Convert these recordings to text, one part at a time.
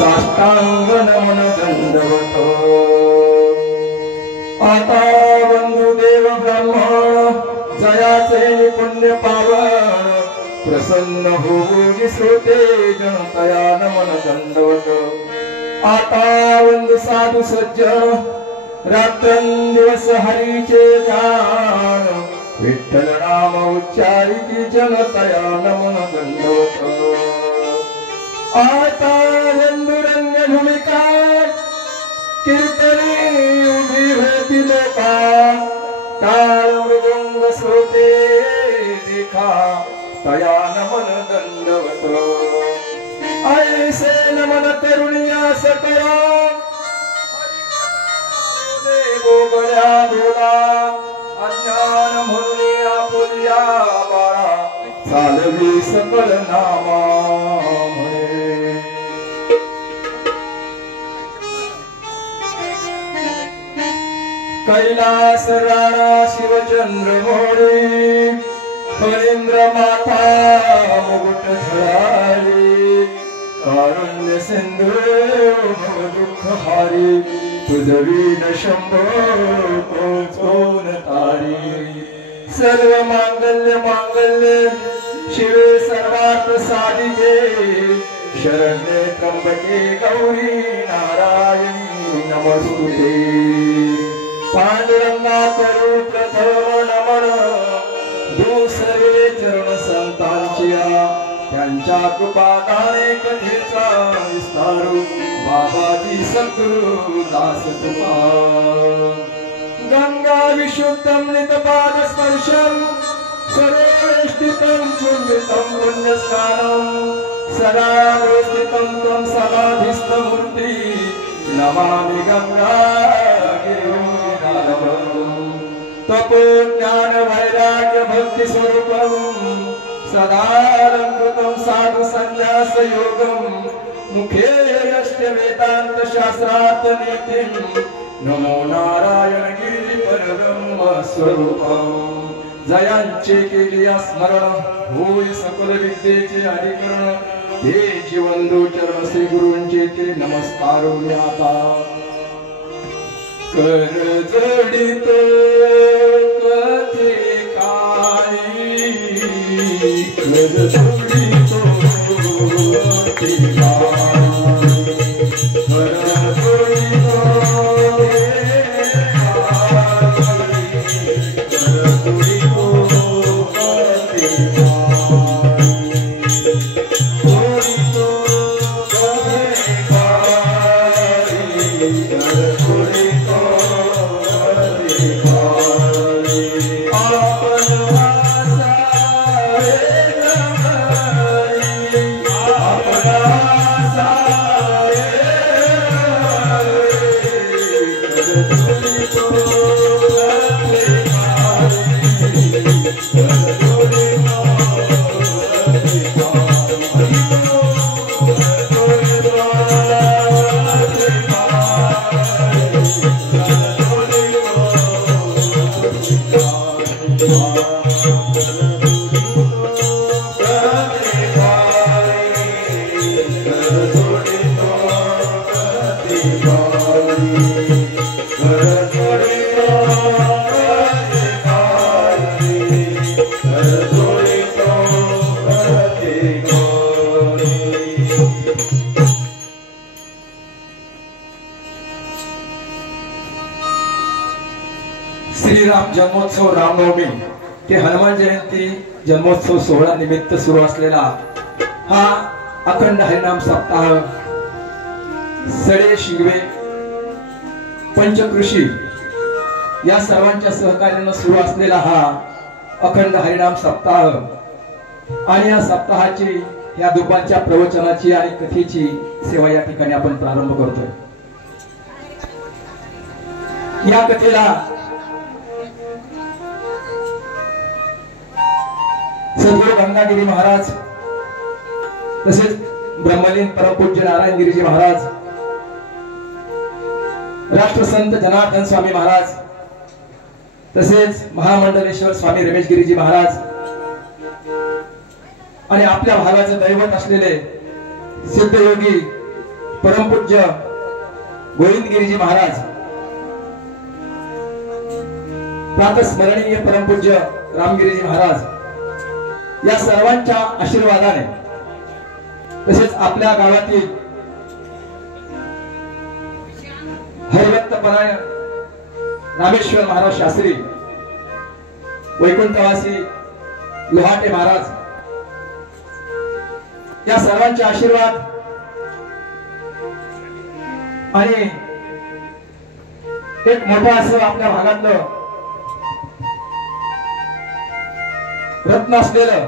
साष्टांग नमन दंडवत आता बंधुदेव ब्राह्मण जयाचे पुण्य पावन प्रसन्न होऊन श्रोते जनतया नमन दंडवत आता बंधु साधू सज्जन रात्रंदिवस हरीचे ध्यान विठ्ठल नाम उच्चारिती जनतया नमन दंडवत आता बंधुरंग भूमिका कीर्तनी उभी होती लोका टाळ मृदंग श्रोते देखा तया नमन दंडवत ऐसे नमन करुणिया सकरा गोगड्या बोला अज्ञान म्हणून आपुलिया बाळा चालवी सकल नामा कैलास राणा शिवचंद्र मोडी फणींद्र माता मुकुट झळाली कारुण्य सिंधू दुःख हारी तुझवीन शंभो कोण तारी सर्व मांगल्य मांगल्य शिवे सर्वार्थ साधिके शरण्ये त्र्यंबके गौरी नारायणी नमस्तुते पांडुरंगा करू प्रथम नमन दुसरे चरण संतांच्या त्यांच्या कृपादाने कथेचा विस्तारू बाबाजी सद्गुरु दास तुका गंगा विशुद्धम नितपाद स्पर्शम सर्वष्टितम चुंबितम पुण्यस्नानम सदा स्थितम त्वं समाधिस्थ मूर्ति नमामि गंगा गिरिनादम तपो ज्ञान वैराग्य भक्ति स्वरूपम सदालंकृतं साधु संन्यास योगम मुखे यश्च वेदांत शास्त्रार्थ नीतिं नमो नारायण गिरी परब्रह्म स्वरूपम जयांचे केली स्मरण होय सकल विद्येचे अधिकरण हे जीवंदो चरण श्री गुरूंचे ते नमस्कार आता कर जोडितो कथे काही कर जोडितो कथे काही कर जोडितो श्रीराम जन्मोत्सव रामनवमी ते हनुमान जयंती जन्मोत्सव सोहळा निमित्त सुरू असलेला हा अखंड हरिनाम सप्ताह सडे शिगवे पंचकृषी या सर्वांच्या सहकार्याने सुरू असलेला हा अखंड हरिनाम सप्ताह आणि या सप्ताहाची या दुपारच्या प्रवचनाची आणि कथेची सेवा या ठिकाणी आपण प्रारंभ करतोय। या कथेला सद्गुरु गंगागिरी महाराज तसेच ब्रह्मलीन परमपूज्य नारायण गिरीजी महाराज, राष्ट्रसंत जनार्दन स्वामी महाराज तसेच महामंडलेश्वर स्वामी रमेश गिरीजी महाराज आणि आपल्या भागाचे दैवत असलेले सिद्धयोगी परमपूज्य गोविंदगिरीजी महाराज, प्रातस्मरणीय परमपूज्य रामगिरीजी महाराज या सर्वांच्या आशीर्वादाने, तसेच आपल्या गावातील हरिभक्तपरायण रामेश्वर महाराज शास्त्री, वैकुंठवासी लोहाटे महाराज या सर्वांचे आशीर्वाद आणि एक मोठं असं आपल्या भागातलं रत्न असलेलं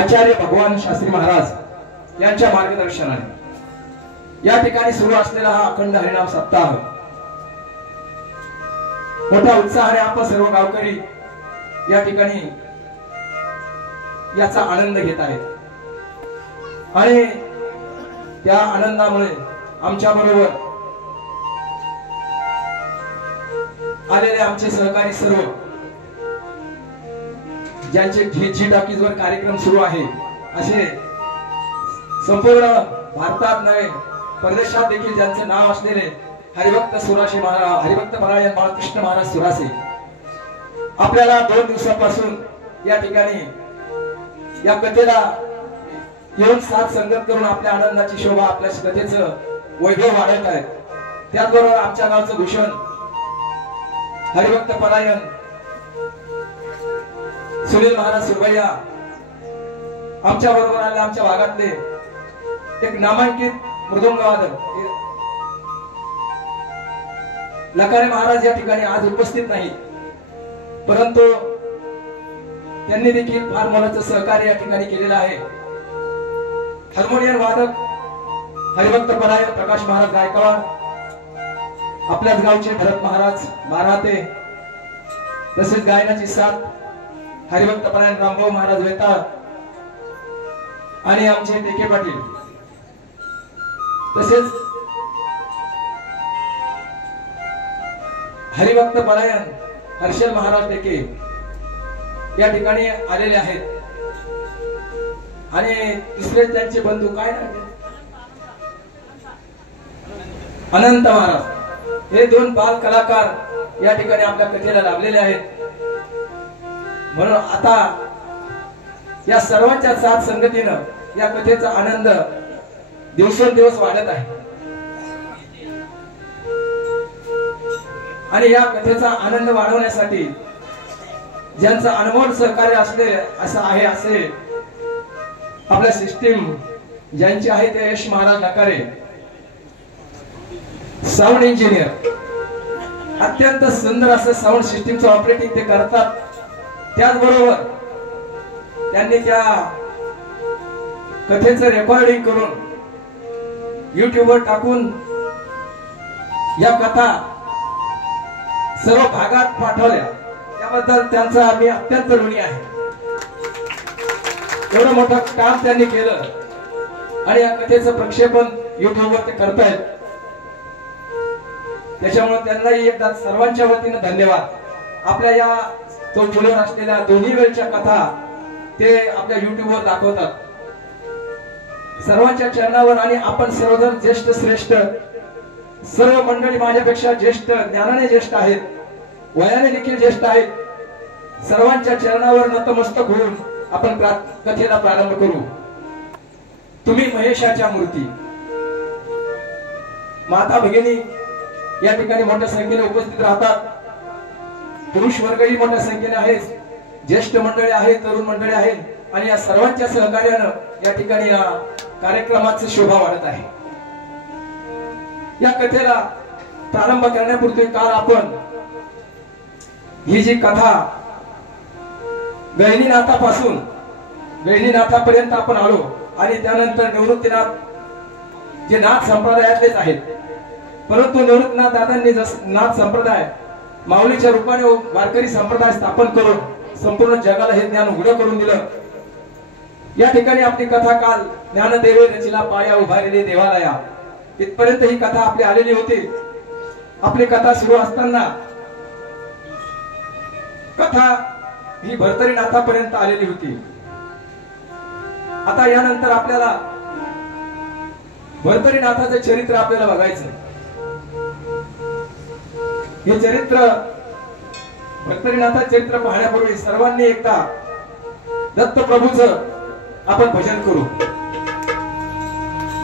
आचार्य भगवान शास्त्री महाराज यांच्या मार्गदर्शनाने या ठिकाणी सुरू असलेला हा अखंड हरिनाम सप्ताह मोठ्या उत्साहाने आपण सर्व गावकरी या ठिकाणी याचा आनंद घेत आहेत आणि त्या आनंदामुळे आमच्या बरोबर आलेले आमचे सहकारी सर्व, ज्यांचे झी टॉकीजवर कार्यक्रम सुरू आहे, असे संपूर्ण भारतात नव्हे परदेशात देखील ज्यांचे नाव असलेले हरिभक्त सुराशे महाराज, हरिभक्त परायण बाळकृष्ण महाराज सुरासे आपल्याला 2 दिवसापासून या ठिकाणी या कथेला येऊन साथ संगत करून आपल्या आनंदाची शोभा, आपल्या कथेचं वैभव वाढत आहेत. त्याचबरोबर आमच्या गावचं भूषण हरिभक्त परायण सुनील महाराज सुरभैया आमच्या बरोबर आले. आमच्या भागातले एक नामांकित मृदुंगवादक लकारे महाराज या ठिकाणी आज उपस्थित नाही, परंतु त्यांनी देखील फार मोलाचं सहकार्य या ठिकाणी केलेलं आहे. हार्मोनियम वादक हरिभक्त परायण प्रकाश महाराज गायकवाड, आपल्याच गावचे भरत महाराज माराते, तसेच गायनाची साथ हरिभक्त परायण रामभाऊ महाराज वेताळ आणि आमचे टेके पाटील, तसेच हरिभक्त परायण हर्षल महाराज टेके या ठिकाणी आलेले आहेत. आणि दुसरे त्यांचे बंधू काय अनंत महाराज, हे 2 बाल कलाकार या ठिकाणी आपल्या कथेला लाभलेले आहेत. म्हणून आता या सर्वांच्या साथ संगतीनं या कथेचा आनंद दिवसेंदिवस वाढत आहे आणि या कथेचा आनंद वाढवण्यासाठी ज्यांचं अनमोल सहकार्य असले असं आहे, असे आपल्या सिस्टीम ज्यांची आहे ते यश महाराज नकारे, साऊंड इंजिनियर, अत्यंत सुंदर असं साऊंड सिस्टीमचं ऑपरेटिंग ते करतात. त्याचबरोबर त्यांनी त्या कथेचं रेकॉर्डिंग करून युट्यूबवर टाकून या कथा सर्व भागात पाठवल्या. त्याबद्दल त्यांचा आम्ही अत्यंत ऋणी आहे. एवढं मोठं काम त्यांनी केलं आणि या कथेचं प्रक्षेपण युट्यूबवर ते करतायत. त्याच्यामुळे त्यांनाही एकदा सर्वांच्या वतीनं धन्यवाद. आपल्या या तो चुलर असलेल्या दोन्ही वेळच्या कथा ते आपल्या युट्यूबवर दाखवतात. सर्वांच्या चरणावर आणि आपण सर्वजण ज्येष्ठ श्रेष्ठ सर्व मंडळी माझ्यापेक्षा ज्येष्ठ, ज्ञानाने ज्येष्ठ आहेत, वयाने देखील ज्येष्ठ आहेत. सर्वांच्या चरणावर नतमस्तक होऊन आपण कथेला प्रारंभ करू. तुम्ही महेशाच्या मूर्ती. माता भगिनी या ठिकाणी मोठ्या संख्येने उपस्थित राहतात. पुरुष वर्गही मोठ्या संख्येने आहेत, ज्येष्ठ मंडळी आहेत, तरुण मंडळी आहेत आणि या सर्वांच्या सहकार्यानं या ठिकाणी या कार्यक्रमाची शोभा वाढत आहे. या कथेला प्रारंभ करण्यापूर्वी काल आपण ही जी कथा गहिनीनाथापासून गहिनीनाथापर्यंत आपण आलो आणि त्यानंतर निवृत्तीनाथ जे नाथ संप्रदायातलेच आहेत, परंतु निवृत्तीनाथ दादांनी नाथ संप्रदाय माऊलीच्या रूपाने वारकरी संप्रदाय स्थापन करून संपूर्ण जगाला हे ज्ञान उघड करून दिलं. या ठिकाणी आपली कथा काल ज्ञानदेवे रचिला पाया उभारले देवालया इथपर्यंत ही कथा आपली आलेली होती. आपली कथा सुरू असताना कथा ही भरतरीनाथापर्यंत आलेली होती. आता यानंतर आपल्याला भर्तरीनाथाचं चरित्र आपल्याला बघायचं. हे चरित्र भर्तरीनाथाचं चरित्र पाहण्यापूर्वी सर्वांनी एकदा दत्तप्रभूचं आपण भजन करू.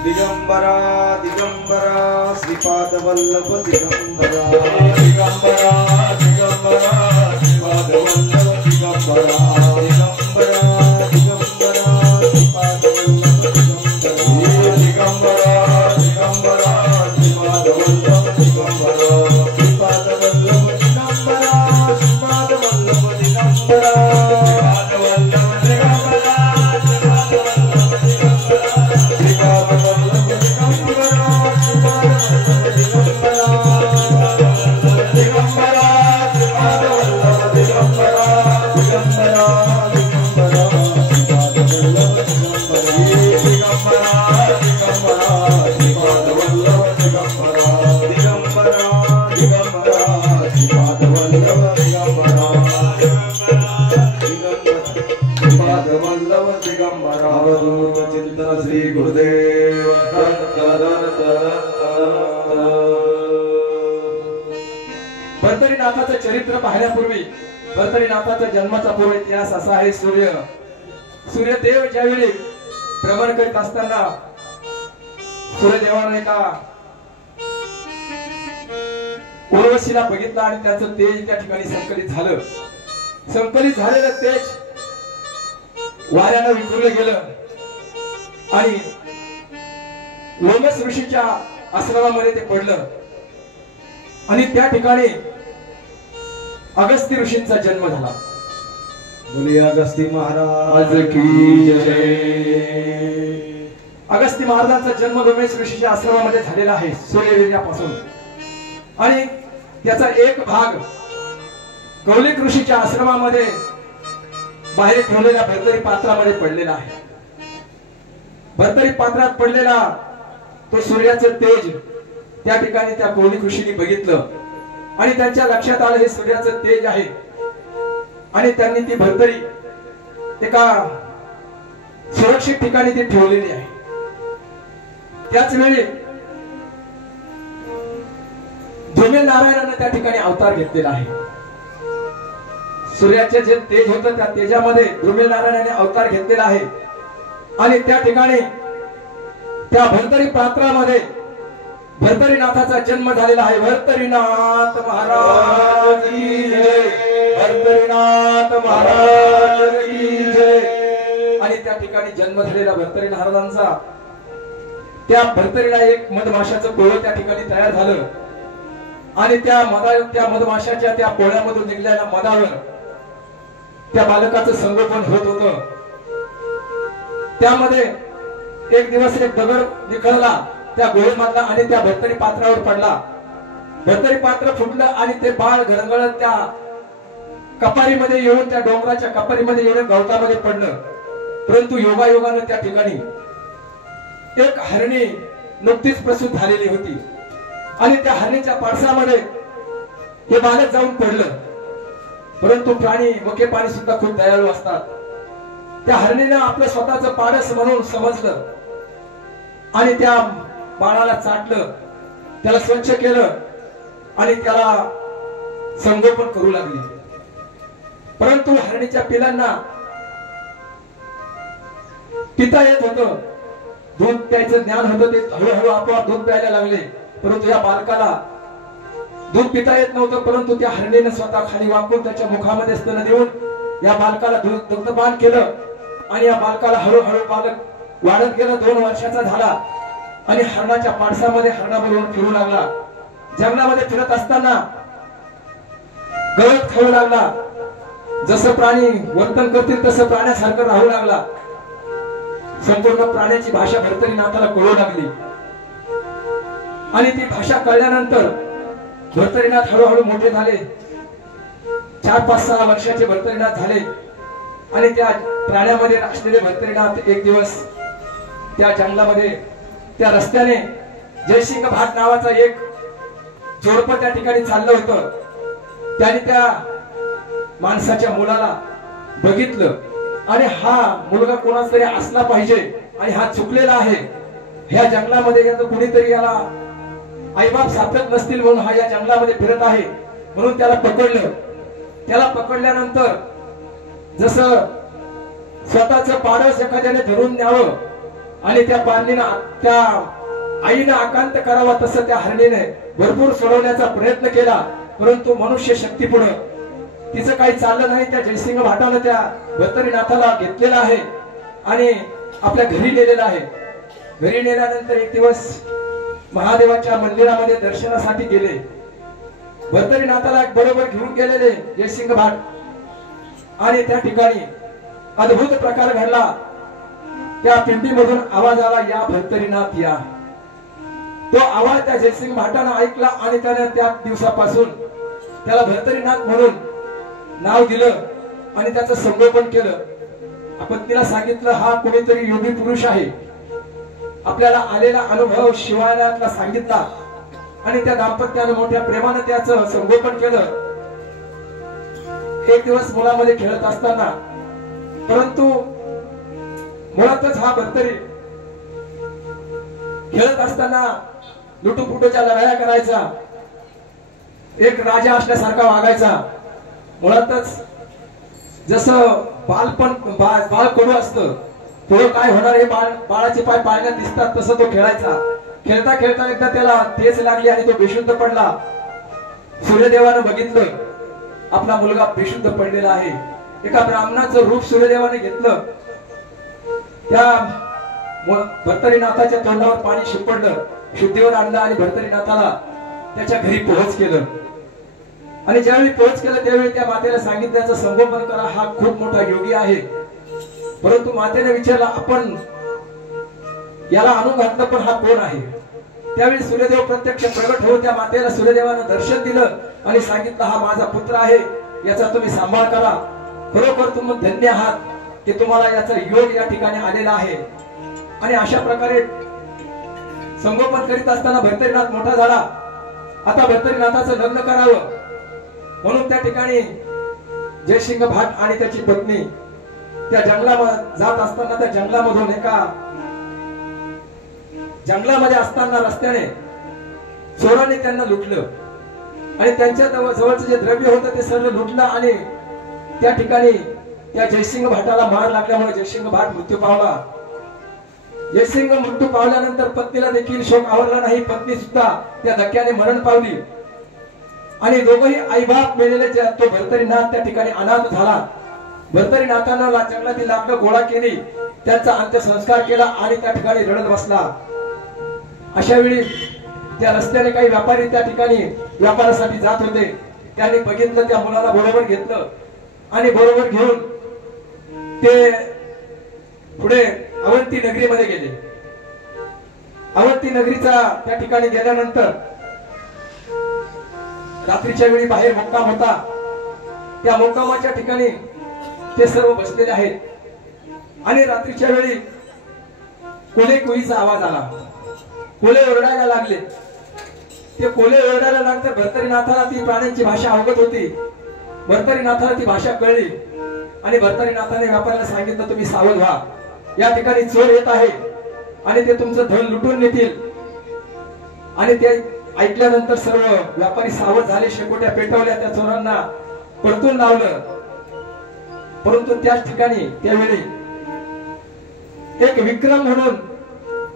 दिगंबरा दिगंबरा श्रीपाद वल्लभ दिगंबरा दिगंबरा दिगंबरा श्रीपाद वल्लभ दिगंबरा दिगंबरा दिगंबरा श्रीपाद वल्लभ दिगंबरा दिगंबरा दिगंबरा श्रीपाद वल्लभ दिगंबरा श्रीपाद वल्लभ दिगंबरा श्रीपाद वल्लभ दिगंबरा श्री गुरुदेव. भर्तरीनाथाचं चरित्र पाहण्यापूर्वी भर्तरीनाथाचा जन्माचा पूर्व इतिहास असा आहे. सूर्यदेव ज्यावेळी भ्रमण करीत असताना सूर्यदेवाने एका उर्वशीला बघितलं आणि त्याचं तेज त्या ठिकाणी संकलित झालं. संकलित झालेलं तेज वाऱ्यानं विखुरलं गेलं आणि लोमस ऋषीच्या आश्रमामध्ये ते पडलं आणि त्या ठिकाणी अगस्त्य ऋषींचा जन्म झाला. बोलिए अगस्त्य महाराज की जय. अगस्त्य महाराजांचा जन्म लोमेश ऋषीच्या आश्रमामध्ये झालेला आहे सूर्यवीर्यापासून आणि त्याचा एक भाग कौलिक ऋषीच्या आश्रमामध्ये बाहेर ठेवलेल्या भर्तरी पात्रामध्ये पडलेला आहे. भर्तरी पात्रात पडलेला तो सूर्याचं तेज त्या ठिकाणी त्या कौलिक ऋषींनी बघितलं आणि त्यांच्या लक्षात आलं हे सूर्याचं तेज आहे आणि त्यांनी ती भर्तरी एका सुरक्षित ठिकाणी ती ठेवलेली आहे. त्याच वेळी धृमील नारायणाने त्या ठिकाणी अवतार घेतलेला आहे. सूर्याचे जे तेज होतं त्या तेजामध्ये धृमील नारायणाने अवतार घेतलेला आहे आणि त्या ठिकाणी त्या भर्तरी पात्रामध्ये भर्तरीनाथाचा जन्म झालेला आहे. भर्तरीनाथ महाराज की जय. भर्तरीनाथ महाराज की जय. आणि त्या ठिकाणी जन्म झालेला भर्तरी महाराजांचा त्या भर्तरीला एक मधमाशाचं पोळं त्या ठिकाणी तयार झालं आणि त्या मधमाशाच्या त्या पोळ्यामधून निघलेल्या मधावर त्या बालकाचं संगोपन होत होतं. त्यामध्ये एक दिवस एक दगड निखळला त्या गुहेमधला आणि त्या भर्तरी पात्रावर पडला. भर्तरी पात्र फुटलं आणि ते बाळ घळघळत त्या कपारीमध्ये येऊन त्या डोंगराच्या कपारीमध्ये येऊन गवतामध्ये पडलं. परंतु योगायोगानं त्या ठिकाणी एक हरणी नुकतीच प्रसूत झालेली होती आणि त्या हरणीच्या पाडसामध्ये हे बालक जाऊन पडलं. परंतु प्राणी मुके प्राणी सुद्धा खूप दयाळू असतात. त्या हरणीनं आपलं स्वतःचं पाडस म्हणून समजलं आणि त्या बाळाला चाटलं, त्याला स्वच्छ केलं आणि त्याला संगोपन करू लागली. परंतु हरणीच्या पिलांना पिता येत होतं, दूध प्यायचं ज्ञान होतं, ते हळूहळू आपोआप दूध प्यायला लागले. परंतु या बालकाला दूध पिता येत नव्हतं. परंतु त्या हरणीने स्वतः खाली वाकून त्याच्या मुखामध्ये स्तन देऊन या बालकाला दुग्धपान केलं आणि या बालकाला हळूहळू बालक वाढत गेलं. 2 वर्षाचा झाला आणि हरणाच्या पाडसामध्ये हरणाबरोबर फिरू लागला. जंगलामध्ये फिरत असताना गवत खाऊ लागला. जसं प्राणी वर्तन करतील तसं प्राण्यासारखं राहू लागला. संपूर्ण प्राण्याची भाषा भर्तरीनाथाला कळू लागली आणि ती भाषा कळल्यानंतर भर्तरीनाथ हळूहळू मोठे झाले. 4-5-6 वर्षाचे भर्तरीनाथ झाले आणि त्या प्राण्यामध्ये असलेले भर्तरीनाथ एक दिवस त्या जंगलामध्ये त्या रस्त्याने जयसिंग भाट नावाचा एक जोडपं त्या ठिकाणी चाललं होतं. त्याने त्या माणसाच्या मुलाला बघितलं आणि हा मुलगा कोणाचा तरी असला पाहिजे आणि हा चुकलेला आहे ह्या जंगलामध्ये याचं कुणीतरी याला आईबाप सापडत नसतील म्हणून हा या जंगलामध्ये फिरत आहे, म्हणून त्याला पकडलं. त्याला पकडल्यानंतर जसं स्वतःचं पारस एखाद्याने धरून न्यावं आणि त्या पारणीनं त्या आईनं आकांत करावा, तसं त्या हरणीने भरपूर सोडवण्याचा प्रयत्न केला. परंतु मनुष्य शक्ती पुढे तिचं काही चाललं नाही. त्या जयसिंग भाटानं त्या भर्तरीनाथाला घेतलेला आहे आणि आपल्या घरी नेलेला आहे. घरी नेल्यानंतर एक दिवस महादेवाच्या मंदिरामध्ये दर्शनासाठी गेले. भर्तरीनाथाला बरोबर घेऊन गेलेले जयसिंग भाट आणि त्या ठिकाणी अद्भुत प्रकार घडला. त्या पिंडीमधून आवाज आला, या भर्तरीनाथ या. तो आवाज त्या जयसिंग भाटानं ऐकला आणि त्याने त्या दिवसापासून त्याला भर्तरीनाथ म्हणून नाव दिलं आणि त्याचं संगोपन केलं. आपण तिला सांगितलं हा कोणीतरी योगी पुरुष आहे. आपल्याला आलेला अनुभव शिवालयातला सांगितला आणि त्या दाम्पत्यानं मोठ्या प्रेमानं त्याचं संगोपन केलं. एक दिवस मुलामध्ये खेळत असताना, परंतु मुळातच हा भर्तरी खेळत असताना लुटूपुटूच्या लढाया करायचा, एक राजा असल्यासारखा वागायचा. मुळातच जसं बालपण बाळ कडू असतं, पुढे काय होणार हे बाळाचे पाय पाळण्यात दिसतात, तसं तो खेळायचा. खेळता खेळता एकदा त्याला ठेच लागली आणि तो बेशुद्ध पडला. सूर्यदेवानं बघितलं आपला मुलगा बेशुद्ध पडलेला आहे. एका ब्राह्मणाचं रूप सूर्यदेवाने घेतलं. त्या भर्तरीनाथाच्या तोंडावर पाणी शिंपडलं, शुद्धीवर आणलं आणि भर्तरीनाथाला त्याच्या घरी पोहोच केलं. आणि ज्यावेळी पोहोच केलं त्यावेळी त्या मातेला सांगितलं त्याचं संगोपन करा, हा खूप मोठा योगी आहे. परंतु मातेने विचारलं आपण याला आणून घातलं पण हा कोण आहे. त्यावेळी सूर्यदेव प्रत्यक्ष प्रगट होऊन त्या मातेला सूर्यदेवानं दर्शन दिलं आणि सांगितलं हा माझा पुत्र आहे, याचा तुम्ही सांभाळ करा. खरोखर तुम्ही धन्य आहात की तुम्हाला याचा योग या ठिकाणी आलेला आहे. आणि अशा प्रकारे संगोपन करीत असताना भर्तरीनाथ मोठा झाला. आता भर्तरीनाथाचं लग्न करावं म्हणून त्या ठिकाणी जयसिंग भाट आणि त्याची पत्नी त्या जंगलामध्ये जात असताना त्या जंगलामधून एका जंगलामध्ये असताना रस्त्याने चोरांनी त्यांना लुटलं आणि त्यांच्या जवळचं जे द्रव्य होतं ते सर्व लुटलं आणि त्या ठिकाणी त्या जयसिंग भाटाला मार लागल्यामुळे जयसिंग भाट मृत्यू पावला. जयसिंग मृत्यू पावल्यानंतर पत्नीला देखील शोक आवरला नाही. पत्नी सुद्धा त्या धक्क्याने मरण पावली आणि दोघंही आईबाप मेलेले तो भर्तरीनाथ त्या ठिकाणी अनाथ झाला. भर्तरीनाथानं जंगलातील लाकडं गोळा केली, त्यांचा अंत्यसंस्कार केला आणि त्या ठिकाणी रडत बसला. अशा वेळी त्या रस्त्याने काही व्यापारी त्या ठिकाणी व्यापारासाठी जात होते. त्यांनी बघितलं, त्या मुलाला बरोबर घेतलं आणि बरोबर घेऊन ते पुढे अवंती नगरीमध्ये गेले. अवंती नगरीचा त्या ठिकाणी गेल्यानंतर रात्रीच्या वेळी बाहेर मुक्काम होता. त्या मुक्कामाच्या ठिकाणी ते सर्व बसलेले आहेत आणि रात्रीच्या वेळी कोले कोळीचा आवाज आला. कोले ओरडायला लागले. ते कोले ओरडायला लागले. भर्तरीनाथाला ती प्राण्यांची भाषा अवगत होती. भर्तरीनाथाला ती भाषा कळली आणि भर्तरीनाथाने व्यापाऱ्याला सांगितलं तुम्ही सावध व्हा, या ठिकाणी चोर येत आहे आणि ते तुमचं धन लुटून नेतील. आणि ते ऐकल्यानंतर सर्व व्यापारी सावध झाले. शेकोट्या पेटवल्या, त्या चोरांना परतून लावलं. परंतु त्याच ठिकाणी त्यावेळी एक विक्रम म्हणून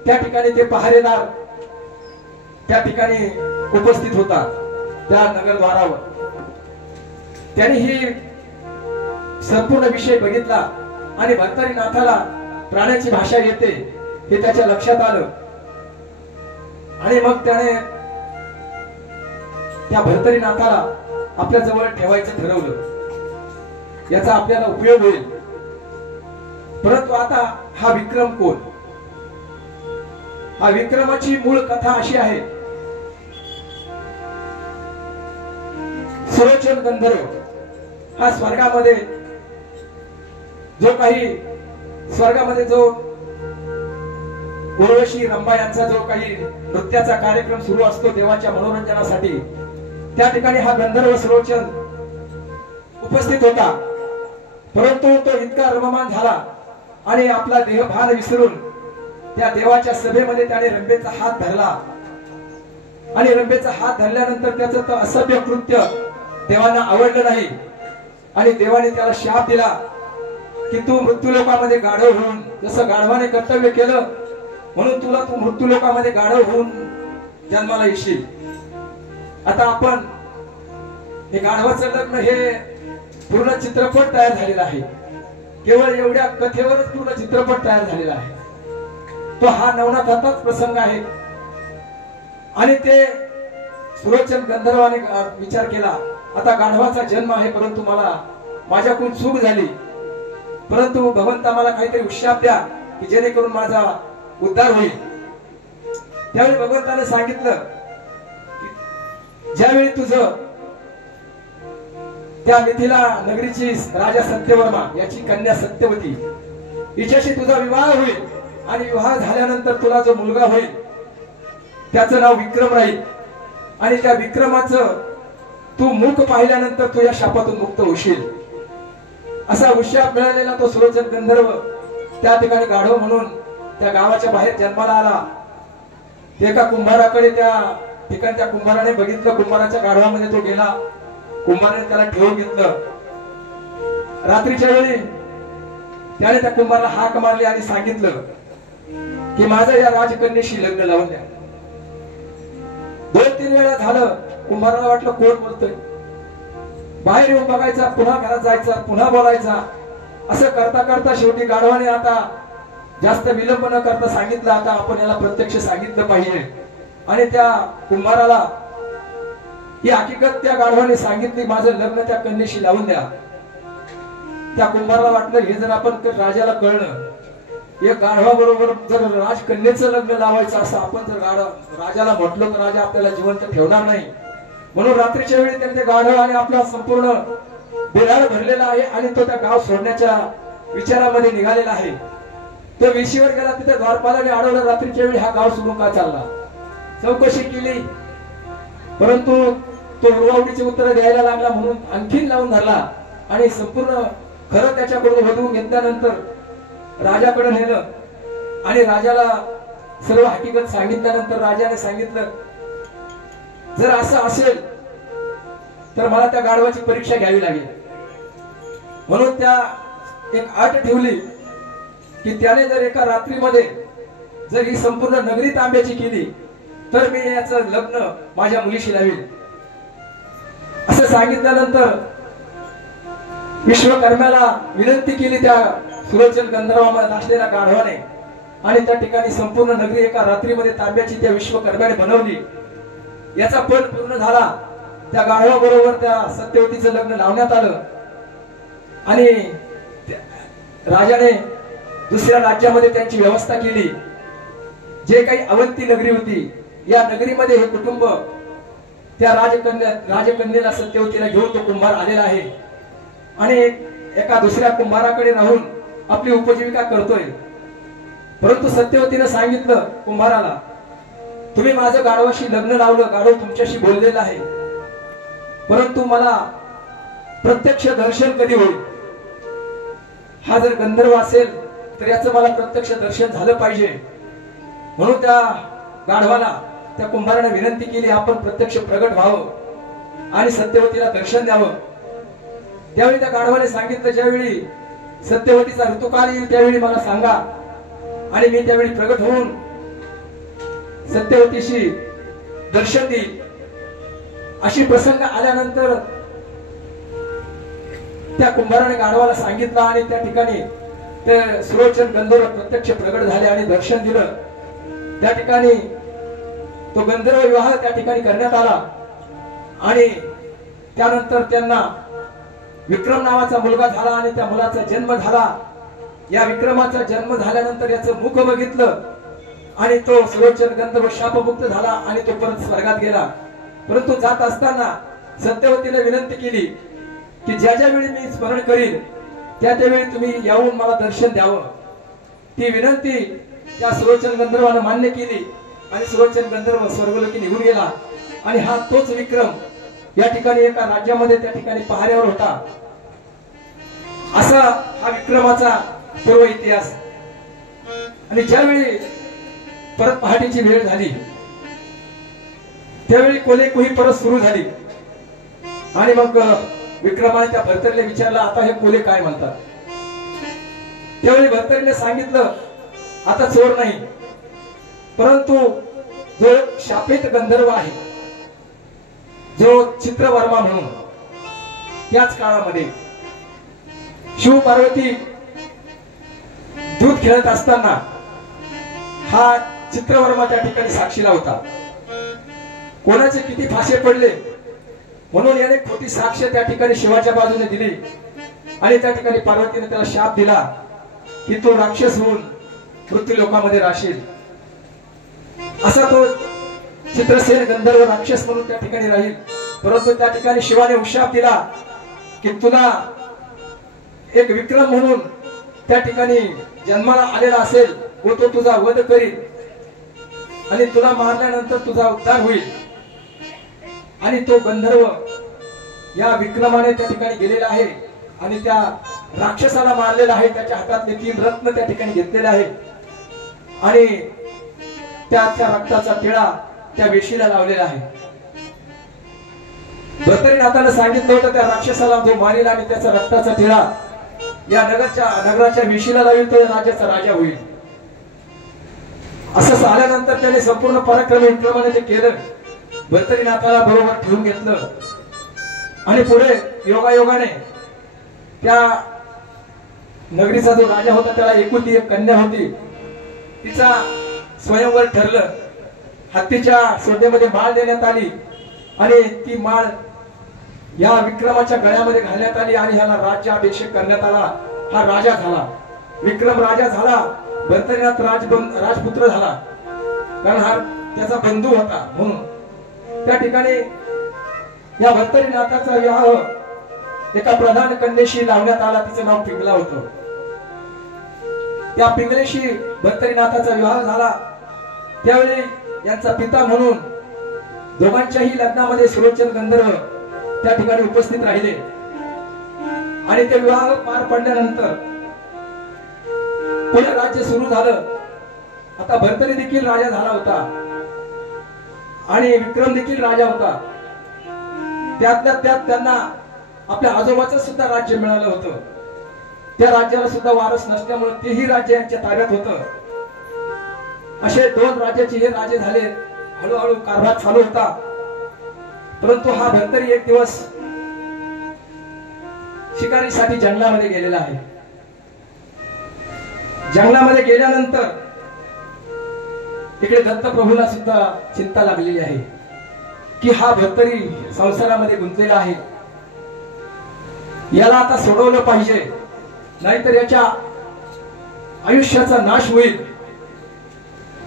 त्या ठिकाणी ते पहारेदार त्या ठिकाणी उपस्थित होता त्या नगरद्वारावर. त्याने ही संपूर्ण विषय बघितला आणि भर्तरीनाथाला प्राण्याची भाषा येते हे त्याच्या लक्षात आलं आणि मग त्याने त्या भर्तरीनाथाला आपल्या जवळ ठेवायचं ठरवलं. याचा आपल्याला उपयोग होईल. परंतु आता हा विक्रम कोण? हा विक्रमाची मूळ कथा अशी आहे. सुलोचन गंधर्व हा स्वर्गामध्ये जो उर्वशी रंभा यांचा जो काही नृत्याचा कार्यक्रम सुरू असतो देवाच्या मनोरंजनासाठी, त्या ठिकाणी हा गंधर्व सुलोचन उपस्थित होता. परंतु तो इतका रममान झाला आणि आपला देहभान विसरून त्या देवाच्या सभेमध्ये त्याने रंभेचा हात धरला आणि रंभेचा हात धरल्यानंतर त्याचं तर असभ्य कृत्य देवांना आवडलं नाही आणि देवाने त्याला शाप दिला की तू मृत्यूलोकामध्ये गाढव होऊन, जसं गाढवाने कर्तव्य केलं म्हणून तू मृत्यूलोकामध्ये गाढव होऊन जन्माला येशील. आता आपण हे गाढवाचं लग्न हे पूर्ण चित्रपट तयार झालेला आहे. केवळ एवढ्या कथेवरच पूर्ण चित्रपट तयार झालेला आहे. तो हा नवनाथाचाच प्रसंग आहे. आणि ते सुलोचन गंधर्वाने विचार केला, आता गाढवाचा जन्म आहे परंतु मला माझ्याकडून चूक झाली, परंतु भगवंता मला काहीतरी उशाप द्या की जेणेकरून माझा उद्धार होईल. त्यावेळी भगवंताने सांगितलं की ज्यावेळी तुझं त्या मिथिला नगरीची राजा सत्यवर्मा याची कन्या सत्यवती हिच्याशी तुझा विवाह होईल आणि विवाह झाल्यानंतर तुला जो मुलगा होईल त्याचं नाव विक्रम राहील आणि त्या विक्रमाचं तू मुख पाहिल्यानंतर तू या शापातून मुक्त होशील. असा उशाप मिळालेला तो सुलोचन गंधर्व त्या ठिकाणी गाढव म्हणून त्या गावाच्या बाहेर जन्माला आला. एका कुंभाराकडे त्या ठिकाणच्या कुंभाराने बघितलं, कुंभाराच्या गाढवामध्ये तो गेला, कुंभाराने त्याला ठेवून घेतलं. रात्रीच्या वेळी त्याने त्या कुंभाराला हाक मारली आणि सांगितलं की माझं या राजकन्येशी लग्न लावून द्या. 2-3 वेळा झालं. कुंभाराला वाटलं कोण बोलतोय, बाहेर येऊन बघायचा, पुन्हा घरात जायचा, पुन्हा बोलायचा. असं करता करता शेवटी गाढवाने आता जास्त विलंब न करता सांगितलं, आता आपण याला प्रत्यक्ष सांगितलं पाहिजे. आणि त्या कुंभाराला ही हकीकत त्या गाढवाने सांगितली, माझं लग्न त्या कन्येशी लावून द्या. त्या कुंभाराला वाटलं हे जर आपण राजाला कळलं, एक गाढवा बरोबर जर राजकन्येचं लग्न लावायचं असं आपण जर राजाला म्हटलं तर राजा आपल्याला जिवंत ठेवणार नाही. म्हणून रात्रीच्या वेळी त्यांचे गाढव आणि आपला संपूर्ण बिराड भरलेला आहे आणि तो त्या गाव सोडण्याच्या विचारामध्ये निघालेला आहे. तो वेशीवर गेला, तिथे द्वारपालाने अडवलं, रात्रीच्या वेळी हा गाव सोडून का चालला. चौकशी केली परंतु तो उडवाउडीचे उत्तर द्यायला लागला म्हणून आणखीन लावून धरला आणि संपूर्ण खरं त्याच्याकडून वधवून घेतल्यानंतर राजाकडे नेलं आणि राजाला सर्व हकीकत सांगितल्यानंतर राजाने सांगितलं जर असं असेल तर मला त्या गाढवाची परीक्षा घ्यावी लागेल. म्हणून त्या एक अट ठेवली की त्याने जर एका रात्रीमध्ये जर ही संपूर्ण नगरी तांब्याची केली तर मी याचं लग्न माझ्या मुलीशी लावेल. असं सांगितल्यानंतर विश्वकर्म्याला विनंती केली त्या सुलोचन गंधर्वामध्ये असलेल्या गाढवाने आणि त्या ठिकाणी संपूर्ण नगरी एका रात्रीमध्ये तांब्याची त्या विश्वकर्म्याने बनवली. याचा पण पूर्ण झाला. त्या गाढवा बरोबर त्या सत्यवतीचं लग्न लावण्यात आलं आणि राजाने दुसऱ्या राज्यामध्ये त्यांची व्यवस्था केली. जे काही अवंती नगरी होती या नगरीमध्ये हे कुटुंब त्या राजकन्येला सत्यवतीला घेऊन तो कुंभार आलेला आहे आणि एका दुसऱ्या कुंभाराकडे राहून आपली उपजीविका करतोय. परंतु सत्यवतीने सांगितलं कुंभाराला, तुम्ही माझं गाढवाशी लग्न लावलं, गाढव तुमच्याशी बोललेलं आहे, परंतु मला प्रत्यक्ष दर्शन कधी होईल. हा जर गंधर्व असेल तर याचं मला प्रत्यक्ष दर्शन झालं पाहिजे. म्हणून त्या गाढवाला त्या कुंभाराने विनंती केली आपण प्रत्यक्ष प्रगट व्हावं आणि सत्यवतीला दर्शन द्यावं. त्यावेळी त्या गाढवाने सांगितलं ज्यावेळी सत्यवतीचा ऋतुकाल येईल त्यावेळी मला सांगा आणि मी त्यावेळी प्रगट होऊन सत्यवतीशी दर्शन देईल. अशी प्रसंग आल्यानंतर त्या कुंभाराने गाढवाला सांगितलं आणि त्या ठिकाणी ते सुलोचन गंधर्व प्रत्यक्ष प्रगट झाले आणि दर्शन दिलं. त्या ठिकाणी तो गंधर्व विवाह त्या ठिकाणी करण्यात आला आणि त्यानंतर त्यांना विक्रम नावाचा मुलगा झाला आणि त्या मुलाचा जन्म झाला. या विक्रमाचा जन्म झाल्यानंतर याचं मुख बघितलं आणि तो सुलोचन गंधर्व शापमुक्त झाला आणि तो परत स्वर्गात गेला. परंतु जात असताना सत्यवतीने विनंती केली की ज्या ज्या वेळी मी स्मरण करील त्या त्यावेळी तुम्ही येऊन मला दर्शन द्यावं. ती विनंती त्या सुलोचन गंधर्वाने मान्य केली आणि सुलोचन गंधर्व स्वर्गलोकी निघून गेला. आणि हा तोच विक्रम या ठिकाणी एका राज्यामध्ये त्या ठिकाणी पहाऱ्यावर होता. असा हा विक्रमाचा पूर्व इतिहास. आणि ज्यावेळी परत पहाटेची वेळ झाली, त्यावेळी कोलेकुही परत सुरू झाली. आणि मग विक्रमाने त्या भर्तरीला विचारलं, आता हे कोले काय म्हणतात? त्यावेळी भर्तरीने सांगितलं, आता चोर नाही, परंतु जो शापित गंधर्व आहे, जो चित्रवर्मा म्हणून, त्याच काळामध्ये शिव पार्वती दूध खेळत असताना हा चित्रवर्मा त्या ठिकाणी साक्षीला होता. कोणाचे किती फासे पडले म्हणून याने खोटी साक्ष त्या ठिकाणी शिवाच्या बाजूने दिली. आणि त्या ठिकाणी पार्वतीने त्याला शाप दिला की तो राक्षस होऊन मृत्यू लोकामध्ये राहशील. असा तो चित्रसेन गंधर्व राक्षस म्हणून त्या ठिकाणी राहील. परंतु त्या ठिकाणी शिवाने शाप दिला की तुला एक विक्रम म्हणून त्या ठिकाणी जन्माला आलेला असेल व तो तुझा वध करील आणि तुला मारल्यानंतर तुझा उद्धार होईल. आणि तो गंधर्व या विक्रमाने त्या ठिकाणी गेलेला आहे आणि त्या राक्षसाला मारलेला आहे. त्याच्या हातातले 3 रत्न त्या ठिकाणी घेतलेले आहे आणि त्याच्या रक्ताचा टिळा त्या वेशीला लावलेला आहे. भर्तरीनाथाने सांगितलं होतं त्या राक्षसाला जो मारेल आणि त्याचा रक्ताचा टिळा या नगराच्या वेशीला लावेल तो राज्याचा राजा होईल. असं झाल्यानंतर त्याने संपूर्ण पराक्रम विक्रमाने ते केलं. भर्तरीनाथाला बरोबर ठेवून घेतलं आणि पुढे योगायोगाने त्या नगरीचा जो राजा होता त्याला एकुलती एक कन्या होती. तिचा स्वयंवर ठरलं. हत्तीच्या सोंडेमध्ये माळ देण्यात आली आणि ती माळ या विक्रमाच्या गळ्यामध्ये घालण्यात आली आणि ह्याला राज्याभिषेक करण्यात आला. हा राजा झाला, विक्रम राजा झाला. भर्तरीनाथ राजपुत्र झाला, कारण हा त्याचा बंधू होता. म्हणून त्या ठिकाणी या भर्तरीनाथाचा विवाह एका प्रधान कन्येशी लावण्यात आला. तिचं नाव पिंगला होतं. त्या पिंगलेशी भर्तरीनाथाचा विवाह झाला. त्यावेळी यांचा पिता म्हणून दोघांच्याही लग्नामध्ये सुलोचन गंधर्व त्या ठिकाणी उपस्थित राहिले. आणि ते विवाह पार पडल्यानंतर पुढे राज्य सुरू झालं. आता भर्तरी देखील राजा झाला होता आणि विक्रम देखील राजा होता. त्यातल्या त्यात त्यांना आपल्या आजोबाचं सुद्धा राज्य मिळालं होतं. त्या राज्याला सुद्धा वारस नसल्यामुळे तेही राज्य यांच्या ताब्यात होतं. असे 2 राज्याचे हे राजे झाले. हळूहळू कारभार चालू होता. परंतु हा भर्तरी एक दिवस शिकारीसाठी जंगलामध्ये गेलेला आहे. जंगलामध्ये गेल्यानंतर इकडे दत्तप्रभूला सुद्धा चिंता लागलेली आहे की हा भर्तरी संसारामध्ये गुंतलेला आहे, याला आता सोडवलं पाहिजे, नाहीतर याच्या आयुष्याचा नाश होईल.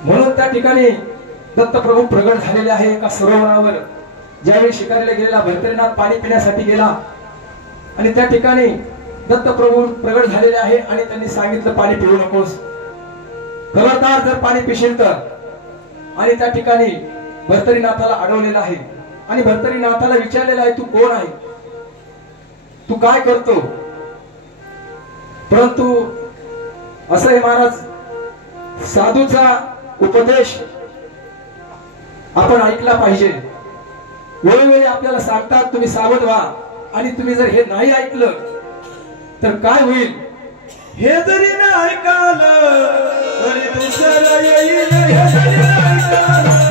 म्हणून त्या ठिकाणी दत्तप्रभू प्रगट झालेले आहे एका सरोवरावर. ज्यावेळी शिकारीला गेलेला भर्तरीनाथ पाणी पिण्यासाठी गेला आणि त्या ठिकाणी दत्तप्रभू प्रगट झालेले आहे आणि त्यांनी सांगितलं पाणी पिऊ नकोस, खबरदार जर पाणी पिशील तर. आणि त्या ठिकाणी भर्तरीनाथाला अडवलेलं आहे आणि भर्तरीनाथाला विचारलेलं आहे तू कोण आहे, तू काय करतो. परंतु असं आहे महाराज, साधूचा उपदेश आपण ऐकला पाहिजे. वेळोवेळी आपल्याला सांगतात तुम्ही सावध व्हा आणि तुम्ही जर हे नाही ऐकलं तर काय होईल. हे जरी नाही ऐकालं तरी दुसरं येईल. हे जरी नाही ऐकालं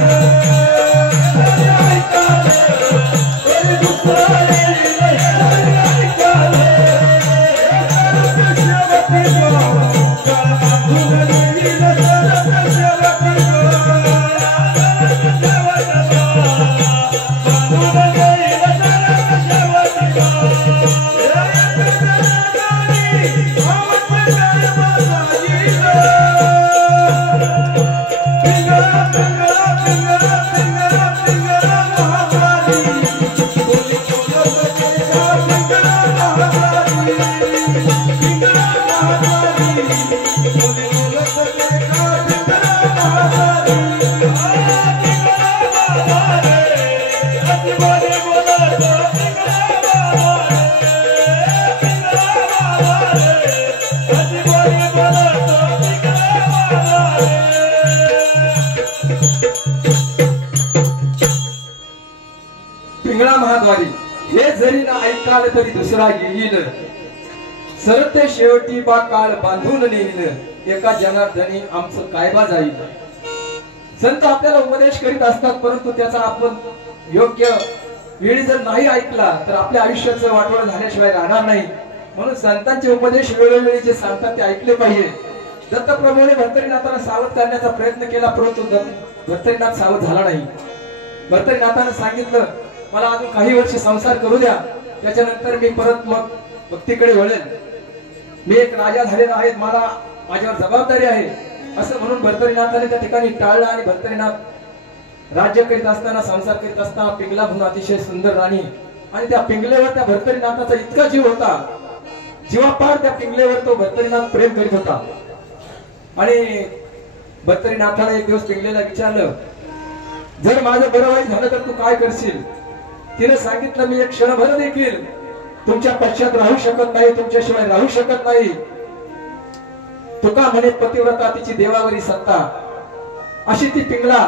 महाद्वारी हे जरी ना ऐकाल तरी दुसरा येईल सरते शेवटी बा काळ बांधून नेईल एका जनार्दनी आमचं काय बा जाईल. संत आपल्याला उपदेश करीत असतात परंतु त्याचा आपण योग्य वेळी जर नाही ऐकला तर आपल्या आयुष्याचं वाटोळ झाल्याशिवाय राहणार नाही. म्हणून संतांचे उपदेश वेळोवेळी जे सांगतात ते ऐकले पाहिजे. दत्तप्रभूने भर्तरीनाथाला सावध करण्याचा प्रयत्न केला परंतु भर्तरीनाथ सावध झाला नाही. भर्तरीनाथानं सांगितलं मला अजून काही वर्ष संसार करू द्या त्याच्यानंतर मी परत मग भक्तीकडे वळेल. मी एक राजा झालेला आहे मला माझ्यावर जबाबदारी आहे असं म्हणून भर्तरीनाथाने त्या ठिकाणी टाळलं. आणि भर्तरीनाथ राज्य करीत असताना संसार करीत असताना पिंगला म्हणून अतिशय सुंदर राणी आणि त्या पिंगलेवर त्या भर्तरीनाथाचा इतका जीव होता जीवापार त्या पिंगलेवर तो भर्तरीनाथ प्रेम करीत होता. आणि भर्तरीनाथाने एक दिवस पिंगलेला विचारलं जर माझं बरं वाईट झालं तर तू काय करशील. तिने सांगितलं मी एक क्षणभर देखील तुमच्या पश्चात राहू शकत नाही तुमच्याशिवाय राहू शकत नाही. तुका म्हणे पतिव्रता तिची देवावरी सत्ता अशी ती पिंगला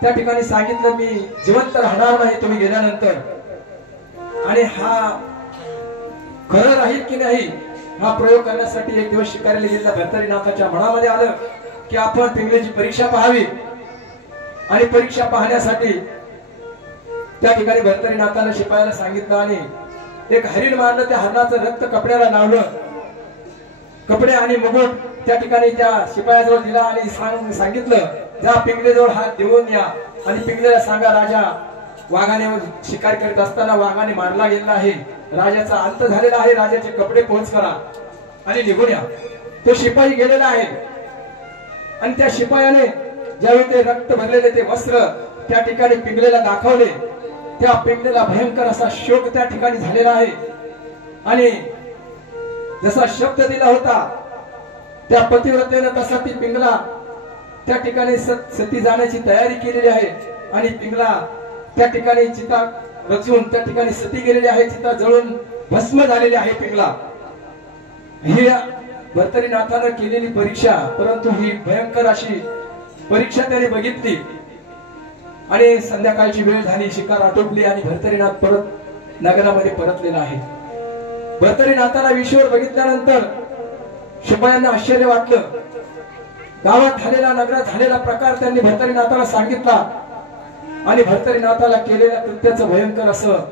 त्या ठिकाणी सांगितलं मी जिवंत राहणार नाही तुम्ही गेल्यानंतर. आणि हा खरं राहील की नाही हा प्रयोग करण्यासाठी एक दिवस शिकारीला गेलेल्या भर्तरीनाथाच्या मनामध्ये आलं की आपण पिंगलेची परीक्षा पाहावी. आणि परीक्षा पाहण्यासाठी त्या ठिकाणी भर्तरीनाथाने शिपायाला सांगितलं आणि एक हरिण मारलं. त्या हरणाचं रक्त कपड्याला लावलं. कपडे आणि मुकुट त्या ठिकाणी त्या शिपायाजवळ दिला आणि सांगितलं त्या पिंगलेजवळ हात देऊन या आणि पिंगलेला सांगा राजा वाघाने शिकार करीत असताना वाघाने मारला गेलेला आहे राजाचा अंत झालेला आहे राजाचे कपडे पोहोच करा आणि निघून या. तो शिपाई गेलेला आहे आणि त्या शिपायाने ज्यावेळी ते रक्त भरलेले ते वस्त्र त्या ठिकाणी पिंगलेला दाखवले त्या पिंगलेला भयंकर असा शोक त्या ठिकाणी झालेला आहे. आणि जसा शब्द दिला होता त्या पतिव्रतेने तसा ती पिंगला त्या ठिकाणी सती जाण्याची तयारी केलेली आहे. आणि पिंगला त्या ठिकाणी चिता रचून त्या ठिकाणी सती गेलेली आहे. चिता जळून भस्म झालेली आहे पिंगला. ही भर्तरीनाथानं केलेली परीक्षा परंतु ही भयंकर अशी परीक्षा त्याने बघितली. आणि संध्याकाळची वेळ झाली शिकार आटोपली आणि भर्तरीनाथ परत नगरामध्ये परतलेला आहे. भर्तरीनाथाला विषयावर बघितल्यानंतर शिपायांना आश्चर्य वाटलं. गावात झालेला नगरात झालेला प्रकार त्यांनी भर्तरीनाथाला सांगितला आणि भर्तरीनाथाला केलेल्या कृत्याचं भयंकर असं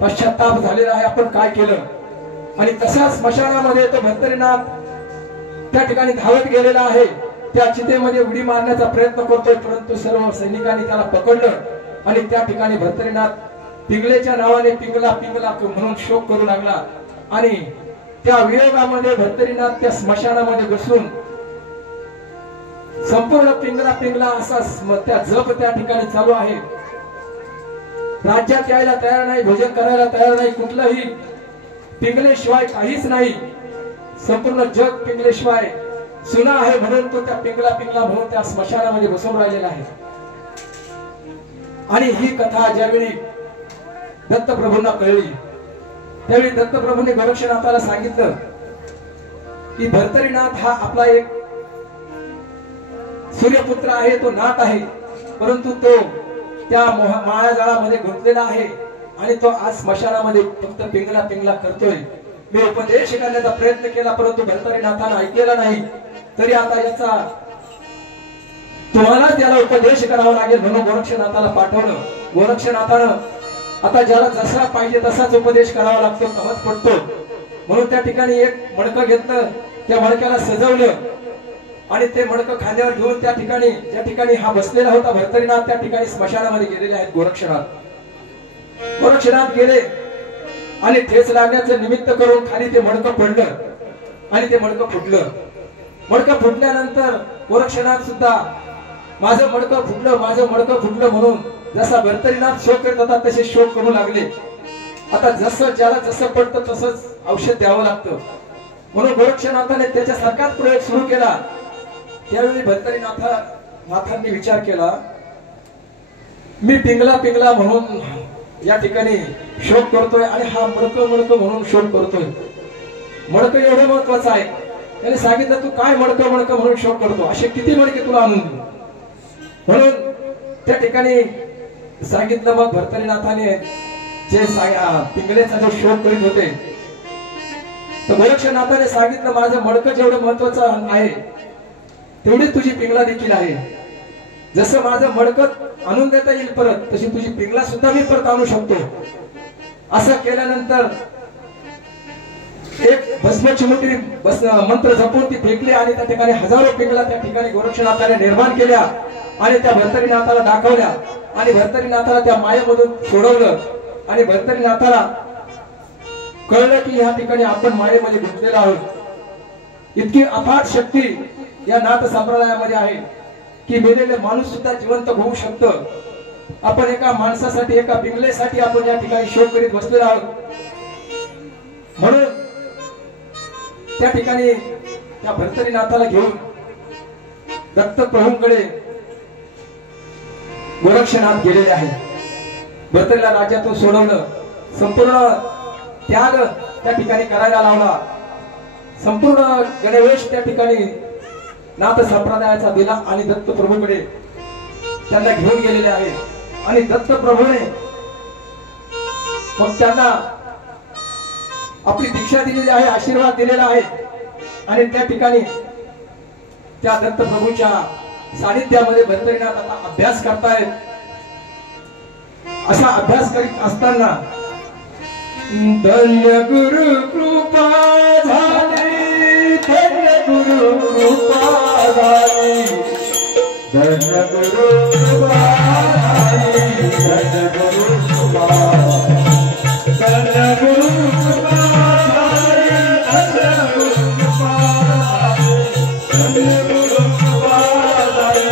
पश्चाताप झालेला आहे आपण काय केलं. आणि तशाच स्मशानामध्ये तो भर्तरीनाथ त्या ठिकाणी धावत गेलेला आहे. त्या चितेमध्ये उडी मारण्याचा प्रयत्न करतोय परंतु सर्व सैनिकांनी त्याला पकडलं आणि त्या ठिकाणी भर्तरीनाथ पिंगलेच्या नावाने पिंगला पिंगला म्हणून शोक करू लागला. आणि त्या वियोगामध्ये भर्तरीनाथ त्या स्मशानामध्ये बसून संपूर्ण पिंगला पिंगला असा त्या जप त्या ठिकाणी चालू आहे. राज्यात यायला तयार नाही भोजन करायला तयार नाही कुठलंही पिंगलेशिवाय काहीच नाही. संपूर्ण जग पिंगलेशिवाय सुना आहे म्हणून तो त्या पिंगला पिंगला म्हणून त्या स्मशानामध्ये बसून राहिलेला आहे. आणि ही कथा ज्यावेळी दत्तप्रभूंना कळली त्यावेळी दत्तप्रभूंनी गोरक्षनाथाला सांगितलं की भर्तरीनाथ हा आपला एक सूर्यपुत्र आहे तो नाथ आहे परंतु तो त्या मायाजाळामध्ये गुंतलेला आहे आणि तो आज स्मशानामध्ये फक्त पिंगला पिंगला करतोय. मी उपदेश करण्याचा प्रयत्न केला परंतु भर्तरीनाथानं ऐकलेला नाही. तरी आता याचा तुम्हाला त्याला उपदेश करावा लागेल म्हणून गोरक्षनाथाला पाठवलं. गोरक्षनाथानं आता ज्याला जसा पाहिजे तसाच उपदेश करावा लागतो समज पडतो म्हणून त्या ठिकाणी एक मडकं घेतलं त्या मडक्याला सजवलं आणि ते मडकं खांद्यावर घेऊन त्या ठिकाणी ज्या ठिकाणी हा बसलेला होता भर्तरीनाथ त्या ठिकाणी स्मशानामध्ये गेलेले आहेत गोरक्षनाथ. गोरक्षनाथ गेले आणि ठेच लागण्याचं निमित्त करून खाली ते मडकं पडलं आणि ते मडकं फुटलं. मडकं फुटल्यानंतर गोरक्षनाथ सुद्धा माझं मडकं फुटलं म्हणून जसा भर्तरीनाथ शोक करत होता तसे शोक करू लागले. आता जसं ज्याला जसं पडतं तसंच औषध द्यावं लागतं म्हणून गोरक्षनाथाने त्याच्यासारखाच प्रयोग सुरू केला. त्यावेळी भर्तरीनाथांनी विचार केला मी पिंगला पिंगला म्हणून या ठिकाणी शोक करतोय आणि हा मडकं म्हणून शोक करतोय. मडकं एवढं महत्वाचं आहे. त्याने सांगितलं तू काय मडकं म्हणून शोक करतो असे किती मडके तुला आणून देऊ म्हणून त्या ठिकाणी सांगितलं. मग भर्तरीनाथाने जे पिंगलेचा जो शोध करीत होते तर गोरक्षनाथाने सांगितलं माझं मडकं जेवढं महत्वाचं आहे तेवढीच तुझी पिंगला देखील आहे. जसं माझं मडकं आणून देता येईल परत तशी तुझी पिंगला सुद्धा मी परत आणू शकतो. असं केल्यानंतर एक भस्म चिमुटी मंत्र जपून ती फेकली आणि त्या ठिकाणी हजारो पिंगला त्या ठिकाणी गोरक्षनाथाने निर्माण केल्या आणि त्या भर्तरीनाथाला दाखवल्या आणि भर्तरीनाथाला त्या मायेमधून सोडवलं आणि भर्तरीनाथाला कळलं की या ठिकाणी आपण मायेमध्ये गुंतलेलो आहोत. इतकी अफाट शक्ती या नाथ संप्रदायामध्ये आहे की मेलेले माणूस सुद्धा जिवंत होऊ शकतं. आपण एका माणसासाठी एका पिंगलेसाठी आपण या ठिकाणी शोक करीत बसलेलो आहोत. म्हणून त्या ठिकाणी त्या भर्तरीनाथाला घेऊन दत्त प्रभूंकडे गोरक्षनाथ गेलेले आहे. भर्तरीला राज्यातून सोडवलं, संपूर्ण त्याग त्या ठिकाणी करायला लावला, संपूर्ण गणवेश त्या ठिकाणी नाथ संप्रदायाचा दिला आणि दत्त प्रभूकडे त्यांना घेऊन गेलेले आहे. आणि दत्त प्रभूने मग त्यांना आपली दीक्षा दिलेली आहे, आशीर्वाद दिलेला आहे आणि त्या ठिकाणी त्या दत्त प्रभूच्या सानिध्यामध्ये भर्तरीनाथ आता अभ्यास करतायत. असा अभ्यास करीत असताना धन्य गुरु कृपा झाली, धन्य गुरु कृपा झाली, धन्य गुरु कृपा झाली, धन्य गुरु कृपा, धन्य गुरु कृपा झाली, धन्य गुरु कृपा, धन्य गुरु कृपा झाली,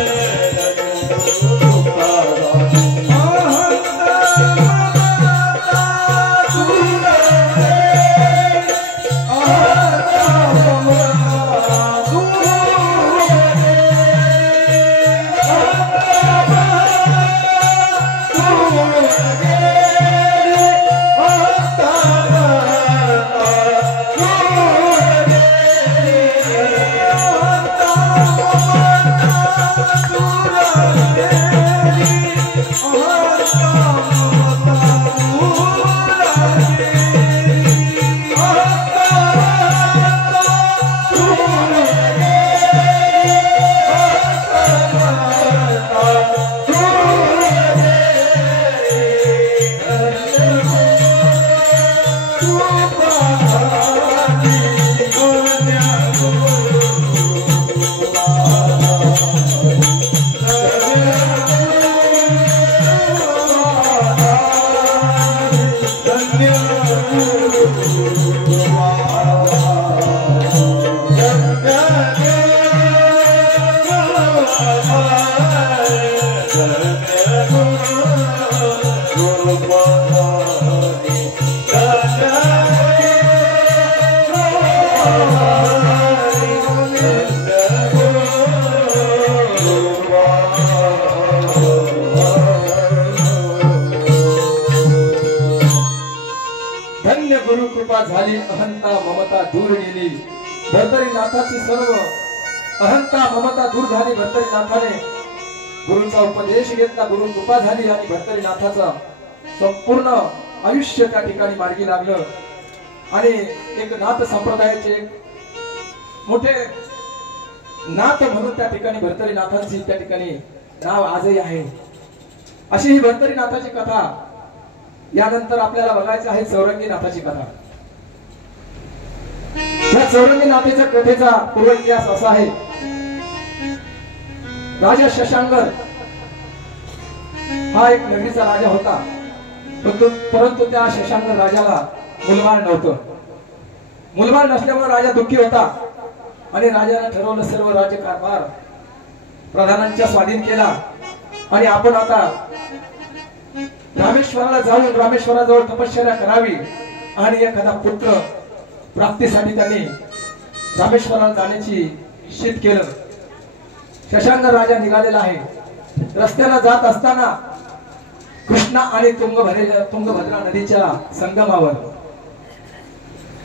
धन्य गुरु कृपा झाली, अहंता ममता दूर गेली. भर्तरीनाथाची सर्व अहंता ममता दूर झाली. भर्तरीनाथाने गुरुचा उपदेश घेतला, गुरु कृपा झाली आणि भर्तरीनाथाचा संपूर्ण आयुष्य त्या ठिकाणी मार्गी लागलं. आणि एक नाथ संप्रदायाचे मोठे नाथ म्हणून त्या ठिकाणी भर्तरीनाथांची त्या ठिकाणी नाव आजही आहे. अशी ही भर्तरीनाथाची कथा. यानंतर आपल्याला बघायचं आहे चौरंगीनाथाची कथा. या चौरंगीनाथाच्या कथेचा पूर्व इतिहास असा आहे. राजा शशांकर हा एक नगरीचा राजा होता, परंतु त्या शशांकर राजाला मुलबाळ नव्हतं. मुलबाळ नसल्यामुळे राजा दुःखी होता आणि राजाने ठरवलं सर्व राज्यकारभार प्रधानांच्या स्वाधीन केला आणि आपण आता रामेश्वराला जाऊन रामेश्वराजवळ तपश्चर्या करावी आणि एखादा पुत्र प्राप्तीसाठी त्यांनी रामेश्वराला जाण्याची निश्चित केलं. शशांकर राजा निघालेला आहे. रस्त्याला जात असताना कृष्णा आणि तुंगभद्रा नदीच्या संगमावर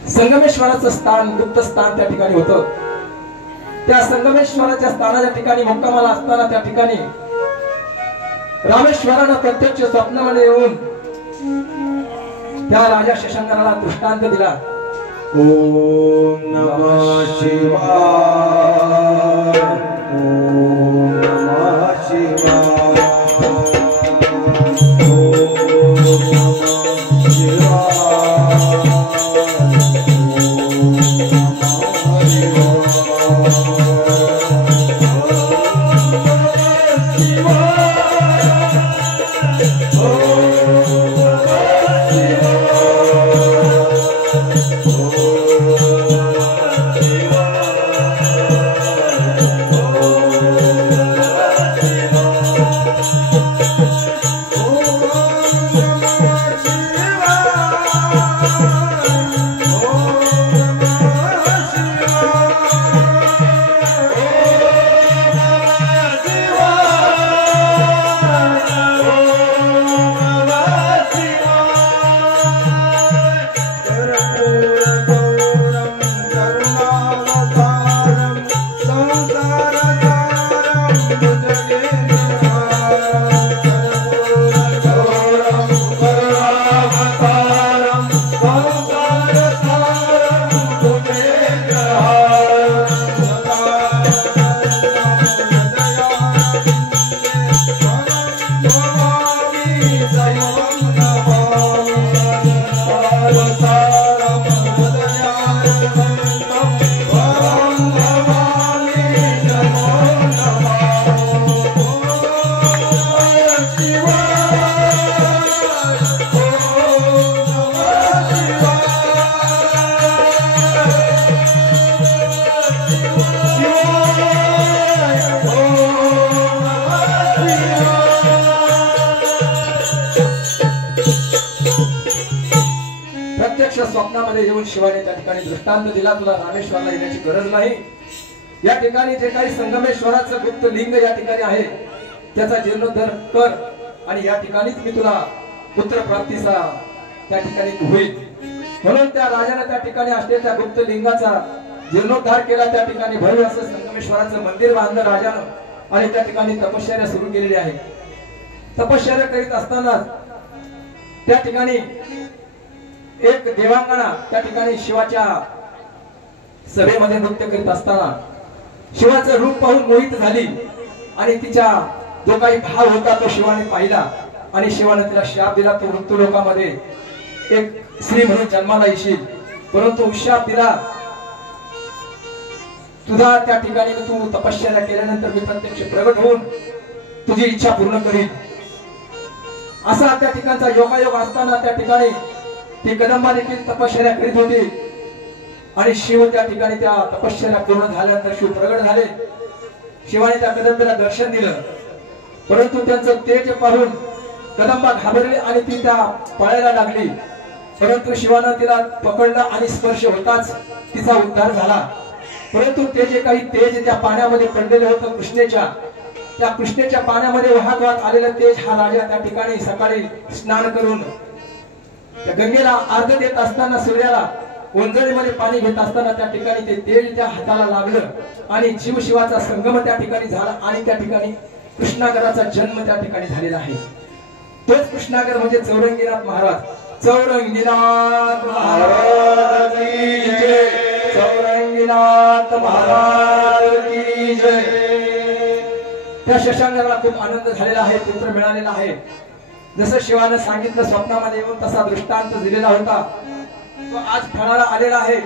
संगमेश्वराचं स्थान, गुप्त स्थान त्या ठिकाणी होतं. त्या संगमेश्वराच्या स्थानाच्या ठिकाणी मुक्कामाला असताना त्या ठिकाणी रामेश्वरानं प्रत्यक्ष स्वप्नामध्ये येऊन त्या राजा शशांकाला दृष्टांत दिला. ओम नमः शिवाय, ओम नमः शिवाय, ओम नमः शिवाय, ओम नमः स्वप्नामध्ये येऊन शिवाने त्या ठिकाणी दृष्टांत दिला, तुला रामेश्वरला येण्याची गरज नाही. या ठिकाणी जे काही संगमेश्वराचं गुप्त लिंग या ठिकाणी आहे त्याचा जीर्णोद्धार कर आणि या ठिकाणीच मी तुला पुत्र प्राप्तीचा त्या ठिकाणी होईल. म्हणून त्या राजाने त्या ठिकाणी असलेल्या त्या गुप्त लिंगाचा जीर्णोद्धार केला. त्या ठिकाणी भव्य असं संगमेश्वराचं मंदिर बांधलं राजानं आणि त्या ठिकाणी तपश्चर्या सुरू केलेली आहे. तपश्चर्या करीत असताना त्या ठिकाणी एक देवांगना त्या ठिकाणी शिवाच्या सभेमध्ये नृत्य करीत असताना शिवाचं रूप पाहून मोहित झाली आणि तिचा जो काही भाव होता तो शिवाने पाहिला आणि शिवाने तिला शाप दिला, तो मृत्यू लोकामध्ये एक स्त्री म्हणून जन्माला येशील, परंतु शाप दिला तुझा त्या ठिकाणी तू तपश्चर्या केल्यानंतर मी प्रत्यक्ष प्रगट होऊन तुझी इच्छा पूर्ण करीन. असा त्या ठिकाणचा योगायोग असताना त्या ठिकाणी ती कदंबा देखील तपश्चर्या करीत होती आणि शिव त्या ठिकाणी त्या तपश्चर्या पूर्ण झाल्यानंतर शिव प्रगट झाले. शिवाने त्या कदंबेला दर्शन दिलं, परंतु त्यांचं तेज पाहून कदंबा घाबरली आणि ती त्या पळायला लागली. परंतु शिवानं तिला पकडलं आणि स्पर्श होताच तिचा उद्धार झाला. परंतु ते जे काही तेज त्या पाण्यामध्ये पडलेलं होतं कृष्णेच्या, त्या कृष्णेच्या पाण्यामध्ये वाहत वाहत आलेलं तेज हा राजा त्या ठिकाणी सकाळी स्नान करून त्या गंगेला अर्घ देत असताना सूर्याला ओंजळीमध्ये पाणी घेत असताना त्या ठिकाणी ते तेल त्या हाताला लागलं आणि जीव शिवाचा संगम त्या ठिकाणी झाला आणि त्या ठिकाणी कृष्णागराचा जन्म त्या ठिकाणी झालेला आहे. तोच कृष्णागर म्हणजे चौरंगीनाथ महाराज. चौरंगीनाथ महाराज की जय, चौरंगीनाथ महाराज की जय. त्या शशांकाला खूप आनंद झालेला आहे, पुत्र मिळालेला आहे. जसं शिवाने सांगितलं स्वप्नामध्ये येऊन तसा दृष्टांत दिलेला होता तो आज फळाला आलेला आहे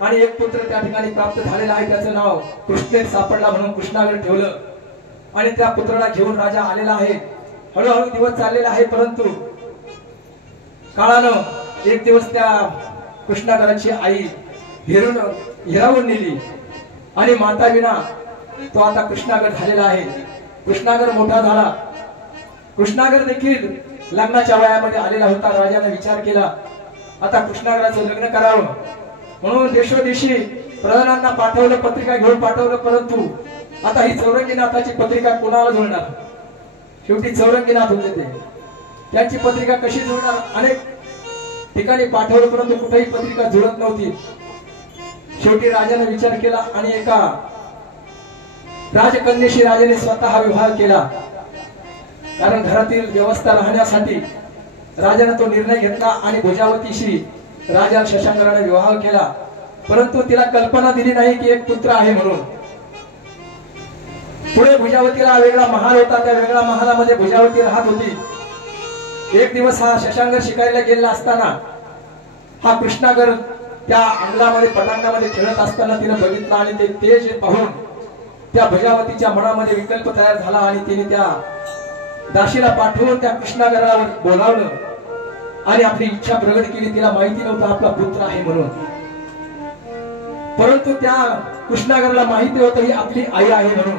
आणि एक पुत्र त्या ठिकाणी प्राप्त झालेला आहे. त्याचं नाव कृष्णेत सापडला म्हणून कृष्णागर ठेवलं आणि त्या पुत्राला घेऊन राजा आलेला आहे. हळूहळू दिवस चाललेला आहे, परंतु काळानं एक दिवस त्या कृष्णागराची आई हिरावून नेली आणि माता विना तो आता कृष्णागर झालेला आहे. कृष्णागर मोठा झाला. कृष्णागर देखील लग्नाच्या वयामध्ये आलेला होता. राजाने विचार केला आता कृष्णागराचं लग्न करावं म्हणून देशोदेशी प्रधानांना पाठवलं, पत्रिका घेऊन पाठवलं, परंतु आता ही चौरंगीनाथाची पत्रिका कोणाला जुळणार? शेवटी चौरंगीनाथ होते ते, त्यांची पत्रिका कशी जुळणार? अनेक ठिकाणी पाठवलं परंतु कुठेही पत्रिका जुळत नव्हती. शेवटी राजाने विचार केला आणि एका राजकन्येशी राजाने स्वतः विवाह केला, कारण घरातील व्यवस्था राहण्यासाठी राजाने तो निर्णय घेतला आणि भुजावतीशी राजा शशांकराने विवाह केला. परंतु तिला कल्पना दिली नाही की एक पुत्र आहे म्हणून. पुढे भुजावतीला वेगळा महाल होता. त्या वेगळ्या महालामध्ये भुजावती राहत होती. एक दिवस हा शशांकर शिकारीला गेलेला असताना हा कृष्णागर त्या अंगलामध्ये पटांगणामध्ये खेळत असताना तिने बघितलं आणि ते तेज पाहून त्या भुजावतीच्या मनामध्ये विकल्प तयार झाला आणि तिने त्या दाशीला पाठवून त्या कृष्णागरावर बोलावलं आणि आपली इच्छा प्रगट केली. तिला माहिती नव्हतं आपला पुत्र आहे म्हणून. परंतु त्या कृष्णागराला माहिती होतं ही आपली आई आहे म्हणून.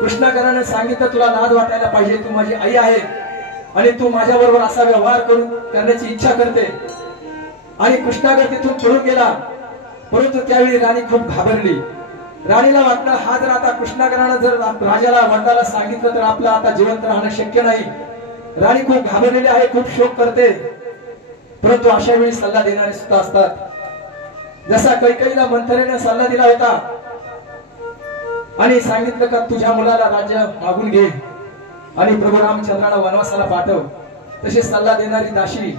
कृष्णागराने सांगितलं तुला लाज वाटायला पाहिजे, तू माझी आई आहे आणि तू माझ्या बरोबर असा व्यवहार करण्याची इच्छा करते. आणि कृष्णागर तिथून पळून गेला. परंतु त्यावेळी राणी खूप घाबरली. राणीला वाटलं हा जर आता कृष्णागरानं जर राजाला वंडाला सांगितलं तर आपलं आता जिवंत राहणं शक्य नाही. राणी खूप घाबरलेली आहे, खूप शोक करते. परंतु अशा वेळी सल्ला देणारे सुद्धा असतात. जसा कैकेयीला मंथरेने सल्ला दिला होता आणि सांगितलं का तुझ्या मुलाला राज्य मागून घे आणि प्रभू रामचंद्राला वनवासाला पाठव, तसे सल्ला देणारी दाशी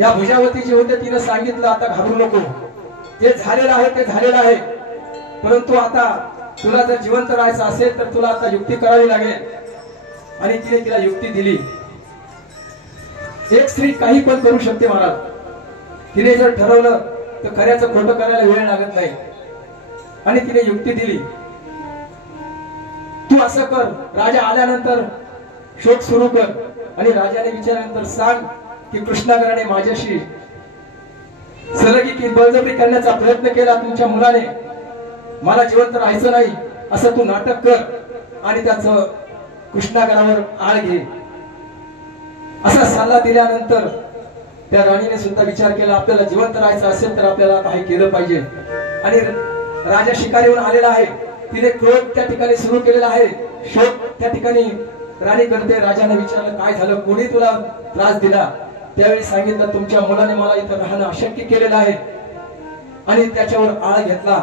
या भुजावती जी होते तिने सांगितलं आता घाबरू नको, जे झालेलं आहे ते झालेलं आहे. परंतु आता तुला जर जिवंत राहायचं असेल तर तुला आता युक्ती करावी लागेल. आणि तिने तिला युक्ती दिली. एक स्त्री काही पण करू शकते महाराज. तिने जर ठरवलं तर खऱ्याचं खोटं करायला वेळ लागत नाही. आणि तिने युक्ती दिली, तू असं कर, राजा आल्यानंतर शोध सुरू कर आणि राजाने विचारल्यानंतर सांग की कृष्णागराने माझ्याशी सलगी की बळजबरी करण्याचा प्रयत्न केला तुमच्या मुलाने, मला जिवंत राहायचं नाही असं तू नाटक कर आणि त्याचं कृष्णागरावर आळ घे. असा सल्ला दिल्यानंतर त्या राणीने सुद्धा विचार केला आपल्याला जिवंत राहायचं असेल तर आपल्याला काही केलं पाहिजे. आणि राजा शिकारीहून आलेला आहे. तिने क्रोध त्या ठिकाणी सुरू केलेला आहे. शोध त्या ठिकाणी राणी करते. राजाने विचारलं काय झालं, कोणी तुला त्रास दिला? त्यावेळी सांगितलं तुमच्या मुलाने मला इथं राहणं अशक्य केलेलं आहे आणि त्याच्यावर आळ घेतला.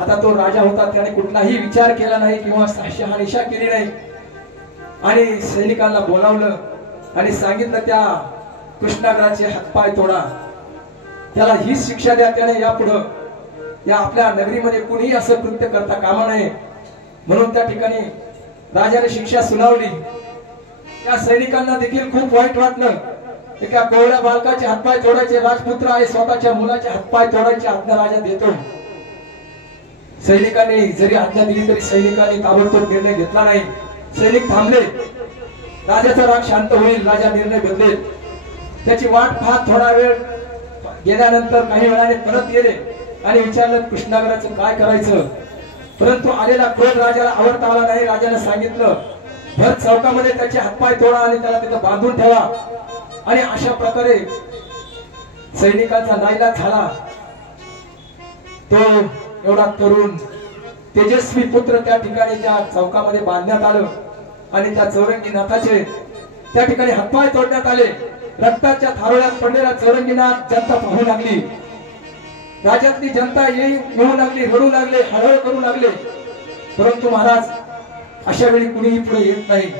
आता तो राजा होता, त्याने कुठलाही विचार केला नाही किंवा शहानिशा केली नाही. आणि सैनिकांना बोलावलं आणि सांगितलं त्या कृष्णागराचे हातपाय तोडा, त्याला हीच शिक्षा द्या. त्याने यापुढं या आपल्या नगरीमध्ये कुणीही असं कृत्य करता कामा नये म्हणून त्या ठिकाणी राजाने शिक्षा सुनावली. त्या सैनिकांना देखील खूप वाईट वाटलं. एका कोवळ्या बालकाचे हातपाय तोडायचे, राजपुत्र आहे, स्वतःच्या मुलाचे हातपाय तोडायचे आज्ञा राजा देतो. सैनिकांनी जरी आज्ञा दिली तरी सैनिकांनी ताबडतोब निर्णय घेतला नाही. सैनिक थांबले. राजाचा राग शांत होईल, राजा निर्णय बदलेल त्याची वाट पाहत थोडा वेळ गेल्यानंतर काही वेळाने परत गेले आणि विचारलं कृष्णागराचं काय करायचं. परंतु आलेला क्रोध राजाला आवडता आला नाही. राजाने सांगितलं भर चौकामध्ये त्याचे हातपाय तोडा आणि त्याला तिथं बांधून ठेवा. आणि अशा प्रकारे सैनिकांचा नाईलाज झाला. तो एवढा तरुण तेजस्वी पुत्र त्या ठिकाणी त्या चौकामध्ये बांधण्यात आलं आणि त्या चौरंगीनाथाचे त्या ठिकाणी हातपाय तोडण्यात आले. रक्ताच्या थारोळ्यात पडलेला चौरंगीनाथ जनता पाहू लागली. राज्यातली जनता येऊ लागली, रडू लागले, हळहळ करू लागले. परंतु महाराज अशा वेळी कुणीही पुढे येत नाही.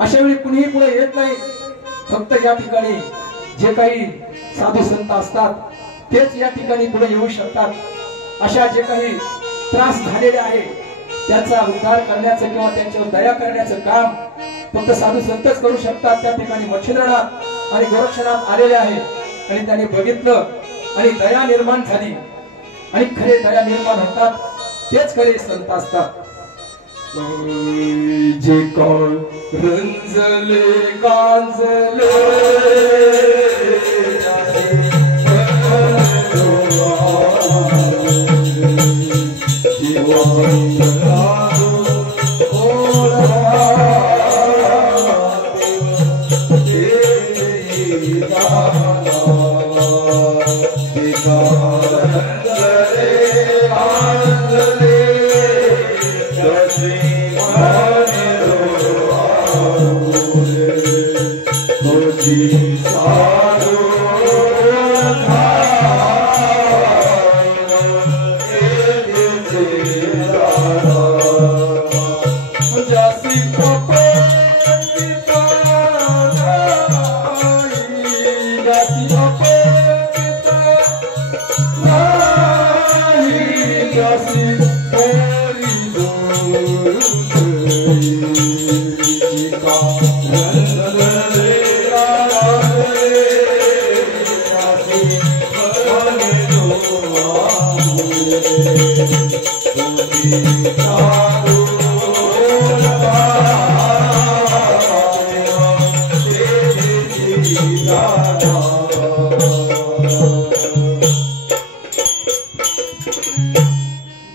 अशा वेळी कुणीही पुढे येत नाही. फक्त या ठिकाणी जे काही साधू संत असतात तेच या ठिकाणी पुढे येऊ शकतात. अशा जे काही त्रास झालेले आहे त्याचा उद्धार करण्याचं किंवा त्यांच्यावर दया करण्याचं काम फक्त साधू संतच करू शकतात. त्या ठिकाणी मच्छिंद्रनाथ आणि गोरक्षनाथ आलेले आहे आणि त्यांनी बघितलं आणि दया निर्माण झाली. आणि खरे दया निर्माण होतात तेच खरे संत असतात. जे कोण रंजले गांजले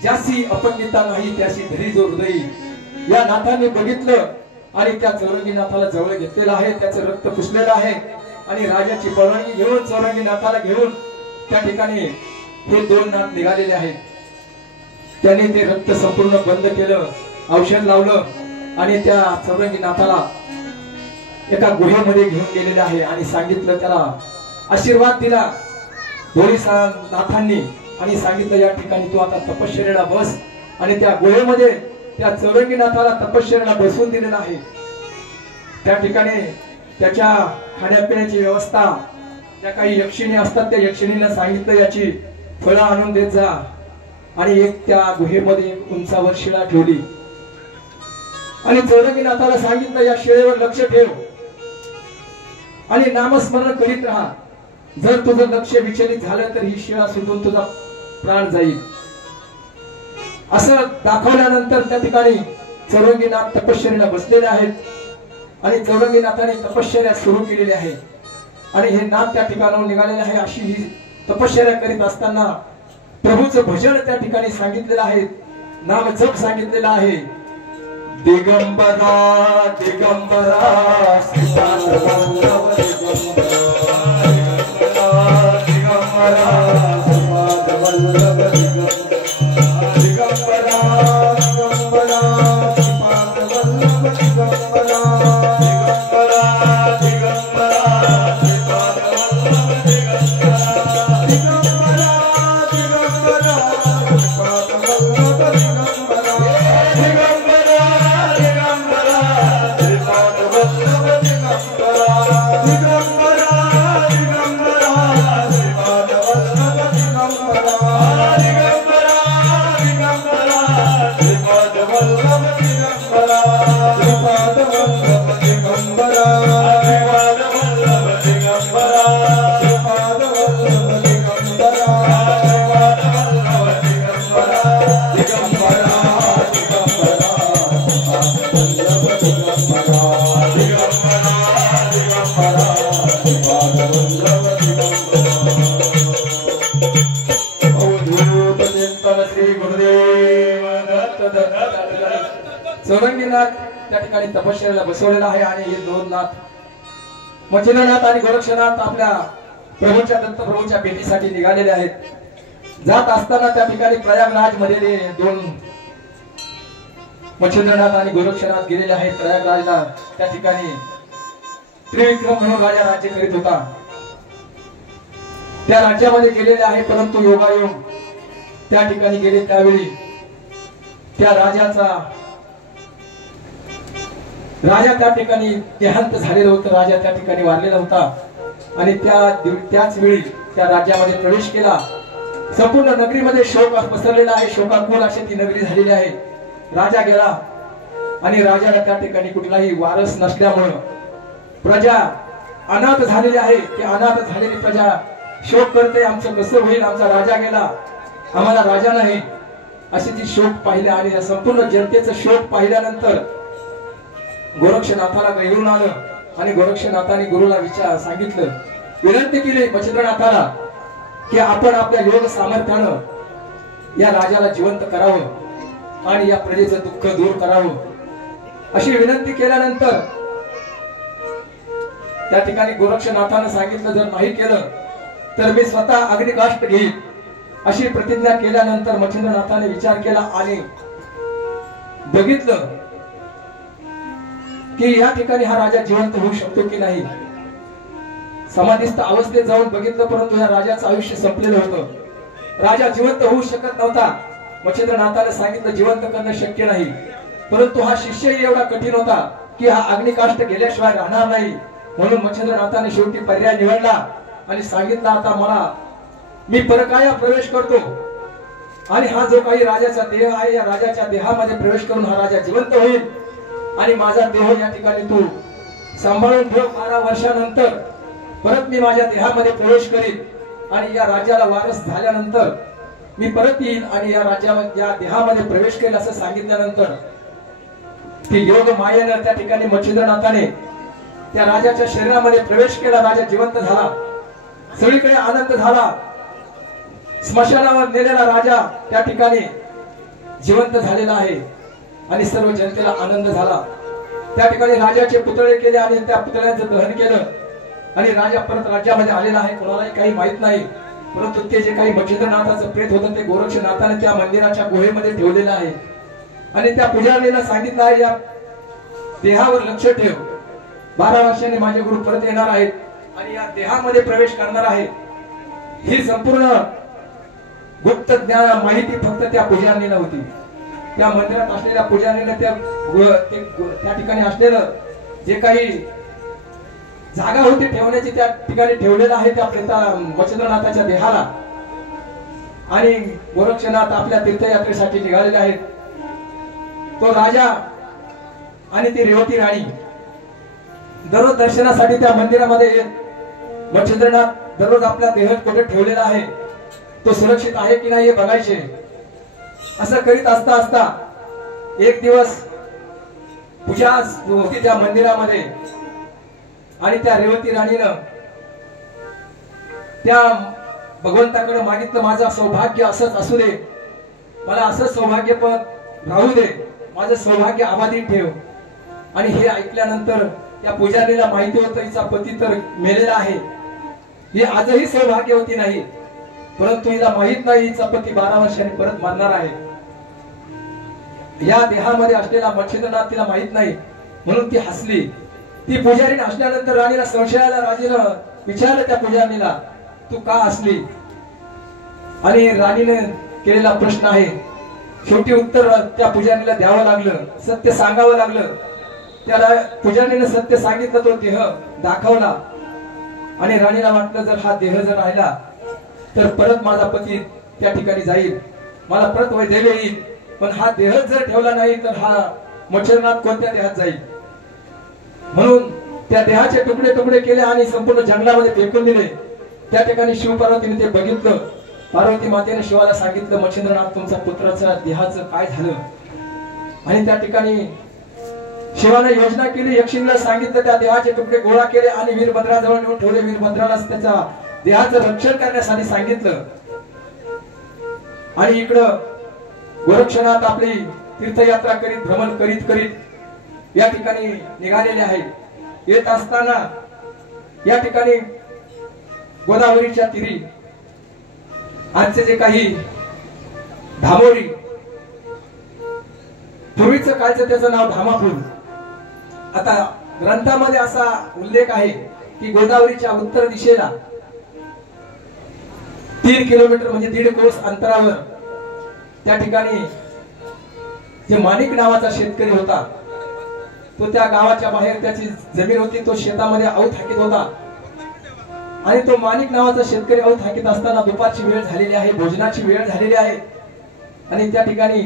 ज्यासी अपंगिता नाही त्याशी धरी जो हृदयी, या नाथाने बघितलं आणि त्या चौरंगी नाथाला जवळ घेतलेलं आहे, त्याचं रक्त पुसलेलं आहे आणि राजाची परवानगी घेऊन चौरंगी नाथाला घेऊन त्या ठिकाणी हे दोन नाथ निघालेले आहेत. त्यांनी ते रक्त संपूर्ण बंद केलं, औषध लावलं आणि त्या चौरंगी नाथाला एका गुहेमध्ये घेऊन गेलेले आहे आणि सांगितलं, त्याला आशीर्वाद दिला नाथांनी आणि सांगितलं या ठिकाणी तू आता तपश्चर्याला बस. आणि त्या गुहेमध्ये त्या चौरंगी नाथाला तपश्चर्याला बसवून दिलेला आहे. त्या ठिकाणी त्याच्या खाण्यापिण्याची व्यवस्था, त्या काही यक्षिणी असतात त्या यक्षिणींना सांगितलं याची फळं आणून देत जा आणि एक त्या गुहेमध्ये एक उंचावर शिळा ठेवली आणि चौरंगी नाथाला सांगितलं या शिळेवर लक्ष ठेव आणि नामस्मरण करीत राहा. जर तुझं लक्ष विचलित झालं तर ही शिळा सुटून तुझा प्राण जाईल. असं दाखवल्यानंतर त्या ठिकाणी चौरंगीनाथ तपश्चर्याला बसलेले आहेत आणि चौरंगीनाथाने तपश्चर्या सुरू केलेली आहे आणि हे नाथ त्या ठिकाणाहून निघालेले आहे. अशी ही तपश्चर्या करीत असताना प्रभूचं भजन त्या ठिकाणी सांगितलेलं आहे, नाम जप सांगितलेलं आहे. दिगंबरा दिगंबरा दिगंबरा चौरंगीनाथ त्या ठिकाणी तपश्चर्याला बसवलेला आहे आणि हे दोन नाथ मच्छिंद्रनाथ आणि गोरक्षनाथ आपल्या प्रभूच्या दत्त प्रभूच्या भेटीसाठी निघालेले आहेत. जात असताना त्या ठिकाणी प्रयागराज मध्ये दोन मच्छिंद्रनाथ आणि गोरक्षनाथ गेलेले आहेत. प्रयागराजला त्या ठिकाणी त्रिविक्रम म्हणून राजा राज्य करीत होता. त्या राज्यामध्ये गेलेले आहे, परंतु योगायोग त्या ठिकाणी गेले त्यावेळी त्या राजा त्या ठिकाणी देहांत झालेलं होतं. राजा त्या ठिकाणी वारलेला होता आणि त्याच वेळी त्या राज्यामध्ये प्रवेश केला. संपूर्ण नगरीमध्ये शोक पसरलेला आहे, शोकाकुल अशी ती नगरी झालेली आहे. राजा गेला आणि राजाला त्या ठिकाणी कुठलाही वारस नसल्यामुळे प्रजा अनाथ झालेली आहे. ती अनाथ झालेली प्रजा शोक करते, आमचं कसं होईल, आमचा राजा गेला, आम्हाला राजा नाही, अशी ती शोक पाहिले. आणि या संपूर्ण जनतेचं शोक पाहिल्यानंतर गोरक्षनाथाला घेऊन आलं आणि गोरक्षनाथाने गुरुला सांगितलं, विनंती केली मच्छिंद्रनाथाला की आपण आपल्या योग सामर्थ्यानं या राजाला जिवंत करावं आणि या प्रजेचं दुःख दूर करावं. अशी विनंती केल्यानंतर त्या ठिकाणी गोरक्षनाथानं सांगितलं, जर नाही केलं तर मी स्वतः अग्निकाष्ट घेईन. अशी प्रतिज्ञा केल्यानंतर मच्छिंद्रनाथाने विचार केला आणि बघितलं की या ठिकाणी हा राजा जिवंत होऊ शकतो की नाही. समाधीस्थ अवस्थेत जाऊन बघितलं, परंतु या राजाचं आयुष्य संपलेलं होतं. राजा जिवंत होऊ शकत नव्हता. मच्छिंद्रनाथाने सांगितलं जिवंत करणं शक्य नाही, परंतु हा शिष्यही एवढा कठीण होता की हा अग्निकाष्ट गेल्याशिवाय राहणार नाही. म्हणून मच्छिंद्रनाथाने शेवटी पर्याय निवडला आणि सांगितलं, आता मी परकाया प्रवेश करतो आणि हा जो काही राजाचा देह आहे या राजाच्या देहामध्ये प्रवेश करून हा राजा जिवंत होईल आणि माझा देह या ठिकाणी तू सांभाळून ठेव. 12 वर्षानंतर परत मी माझ्या देहामध्ये प्रवेश करीन आणि या राज्याला वारस झाल्यानंतर मी परत येईन आणि या देहामध्ये प्रवेश करेल असं सांगितल्यानंतर ती योग मायेनं त्या ठिकाणी मच्छिंद्रनाथाने त्या राजाच्या शरीरामध्ये प्रवेश केला. राजा जिवंत झाला, सगळीकडे आनंद झाला. स्मशानावर नेलेला राजा त्या ठिकाणी जिवंत झालेला आहे आणि सर्व जनतेला आनंद झाला. त्या ठिकाणी राजाचे पुतळे केले आणि त्या पुतळ्यांचं दहन केलं आणि राजा परत राज्यामध्ये आलेला आहे. कोणालाही काही माहित नाही, परंतु ते जे काही मच्छिंद्रनाथाचं प्रेत होतं ते गोरक्षनाथाने त्या मंदिराच्या गुहेमध्ये ठेवलेलं आहे आणि त्या पुजारीला सांगितलं आहे या देहावर लक्ष ठेव. 12 वर्षांनी माझे गुरु परत येणार आहेत आणि या देहामध्ये प्रवेश करणार आहेत. ही संपूर्ण गुप्त ज्ञान माहिती फक्त त्या पुजारीला होती. त्या मंदिरात असलेल्या पुजारीने त्या ठिकाणी असलेलं जे काही जागा होती ठेवण्याची त्या ठिकाणी ठेवलेलं आहे त्या मच्छिंद्रनाथाच्या देहाला. आणि गोरक्षनाथ आपल्या तीर्थयात्रेसाठी निघालेले आहेत. तो राजा आणि ती रेवती राणी दररोज दर्शनासाठी त्या मंदिरामध्ये येत. मच्छिंद्रनाथ दररोज आपला देह कुठे ठेवलेला आहे, तो सुरक्षित आहे की नाही हे बघायचे. असं करीत असता असता एक दिवस पूजा होती त्या मंदिरामध्ये आणि त्या रेवती राणीनं त्या भगवंताकडे मागितलं, माझं सौभाग्य असंच असू दे, मला असं सौभाग्यपद राहू दे, माझं सौभाग्य अबाधित ठेव. आणि हे ऐकल्यानंतर त्या पुजारीला माहिती होतं हिचा पती तर मेलेला आहे, ही आजही सौभाग्यवती नाही, परंतु हिला माहित नाही हिचा पती 12 वर्षांनी परत मरणार आहे. या देहामध्ये असलेला मच्छिंद्रनाथ तिला माहित नाही म्हणून ती हसली. ती पुजारीने हसल्यानंतर राणीला संशयाला राणीनं विचारलं त्या पुजारीला, तू का हसली? आणि राणीने केलेला प्रश्न आहे. शेवटी उत्तर त्या पुजारीला द्यावं लागलं, सत्य सांगावं लागलं. त्याला पुजारीने सत्य सांगितलं, तो देह दाखवला आणि राणीला वाटलं जर हा देह जर राहिला तर परत माझा पती त्या ठिकाणी जाईल, मला परत वैधव्य येईल. पण हा देह जर ठेवला नाही तर हा मच्छिंद्रनाथ कोणत्या देहात जाईल? म्हणून त्या देहाचे तुकडे तुकडे केले आणि संपूर्ण जंगलामध्ये फेकून दिले. त्या ठिकाणी शिव पार्वतीने ते बघितलं. पार्वती मातेने शिवाला सांगितलं, मच्छिंद्रनाथ तुमच्या पुत्राच्या देहाचं काय झालं? आणि त्या ठिकाणी शिवाने योजना केली. यक्षिणीला सांगितलं, त्या देहाचे तुकडे गोळा केले आणि वीरभद्राजवळ नेऊन ठेवले. वीरभद्राला त्याच्या देहाचं रक्षण करण्यासाठी सांगितलं. आणि इकडं गोरक्षनाथ आपली तीर्थयात्रा करीत भ्रमण करीत करीत या ठिकाणी निघालेले आहेत. येत असताना या ठिकाणी गोदावरीच्या तीरी आजचे जे काही धामोरी, पूर्वीचं काळचं त्याचं नाव धामापूर. आता ग्रंथामध्ये असा उल्लेख आहे की गोदावरीच्या उत्तर दिशेला 3 किलोमीटर म्हणजे 1.5 कोस अंतरावर त्या ठिकाणी जे माणिक नावाचा शेतकरी होता, तो त्या गावाच्या बाहेर त्याची जमीन होती, तो शेतामध्ये औत हाकीत होता. आणि तो माणिक नावाचा शेतकरी औत हाकीत असताना दुपारची वेळ झालेली आहे, भोजनाची वेळ झालेली आहे आणि त्या ठिकाणी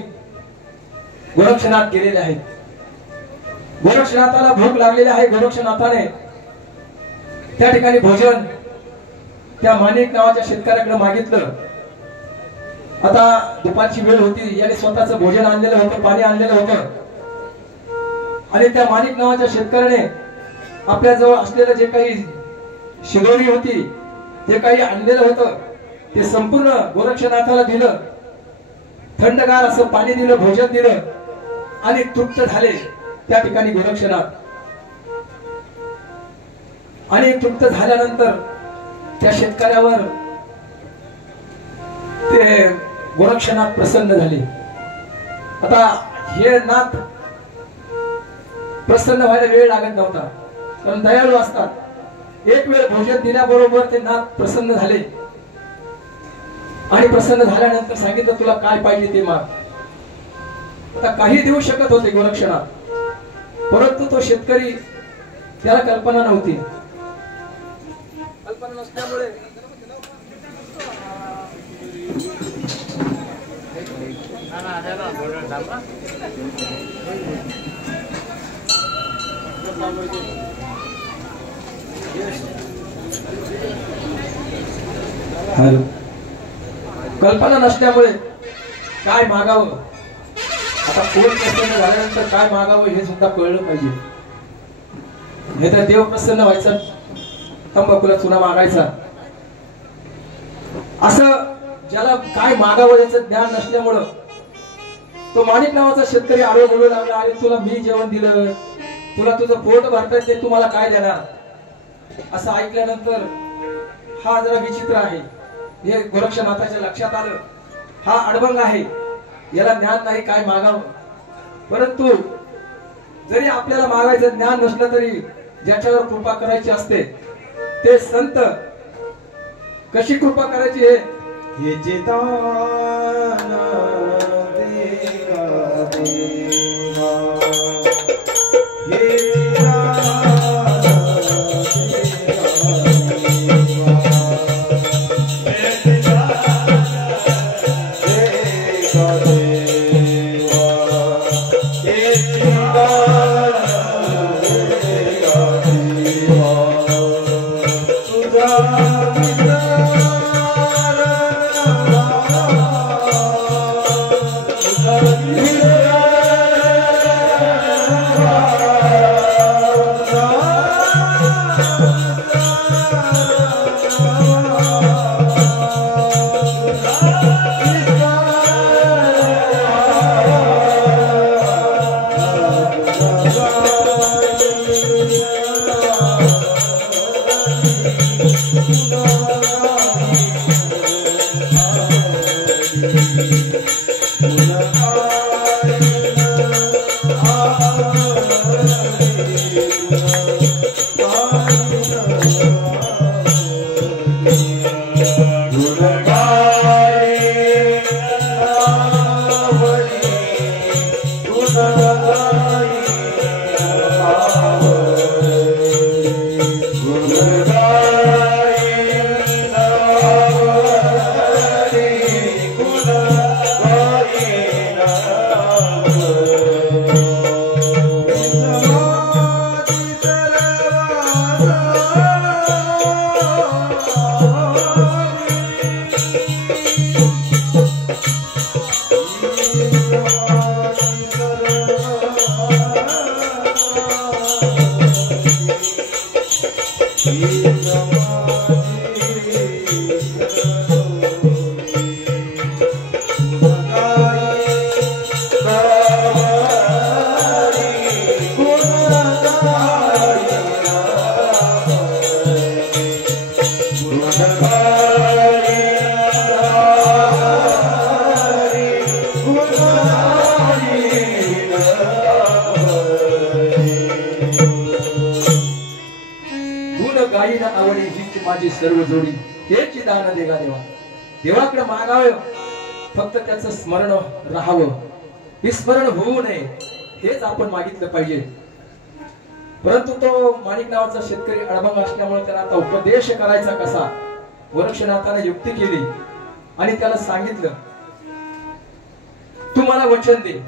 गोरक्षनाथ गेलेले आहेत. गोरक्षनाथाला भूक लागलेली आहे. गोरक्षनाथाने त्या ठिकाणी भोजन त्या माणिक नावाच्या शेतकऱ्याकडे मागितलं. आता दुपारची वेळ होती, याने स्वतःचं भोजन आणलेलं होतं, पाणी आणलेलं होतं आणि त्या माणिक नावाच्या शेतकऱ्याने आपल्या जवळ असलेलं जे काही शिदोरी होती, जे काही आणलेलं होतं ते संपूर्ण गोरक्षनाथाला दिलं. थंडगार असं पाणी दिलं, भोजन दिलं आणि तृप्त झाले त्या ठिकाणी गोरक्षनाथ. आणि तृप्त झाल्यानंतर त्या शेतकऱ्यावर ते गोरक्षनाथ प्रसन्न झाले. आता हे नाथ प्रसन्न व्हायला वेळ लागत नव्हता, कारण दयाळू असतात. एक वेळ भोजन दिल्याबरोबर ते नाथ प्रसन्न झाले आणि प्रसन्न झाल्यानंतर सांगितलं, तुला काय पाहिजे ते माग. आता काही देऊ शकत होते गोरक्षनाथ, परंतु तो शेतकरी त्याला कल्पना नव्हती. कल्पना नसल्यामुळे हॅलो. कल्पना नसल्यामुळे काय मागावं, आता कोण प्रसन्न झाल्यानंतर काय मागावं हे सुद्धा कळलं पाहिजे. हे तर देव प्रसन्न व्हायचं, तंबाखूला चुना मागायचा, असं ज्याला काय मागावं याचं ज्ञान नसल्यामुळं तो माणिक नावाचा शेतकरी आरोळ बोलू लागला, अरे तुला मी जेवण दिलं, तुला तुझं पोट भरतात ते तुम्हाला काय देणार. असं ऐकल्यानंतर हा जरा विचित्र आहे. हे गोरक्षनाथाच्या लक्षात आलं, हा अडबंग आहे, याला ज्ञान नाही काय मागावं. परंतु जरी आपल्याला मागायचं ज्ञान नसलं तरी ज्याच्यावर कृपा करायची असते ते संत कशी कृपा करायची हे चेताना देगा देवा, हे माझी सर्व जोडी हेच दान देगा देवा. देवाकडे मागावं, फक्त त्याचं स्मरण राहावं, विस्मरण होऊ नये हेच आपण मागितलं पाहिजे. परंतु तो माणिक नावाचा शेतकरी अडबंग असल्यामुळे त्याला आता उपदेश करायचा कसा, गोरक्षनाथाने युक्ती केली आणि त्याला सांगितलं, तू मला वचन दे,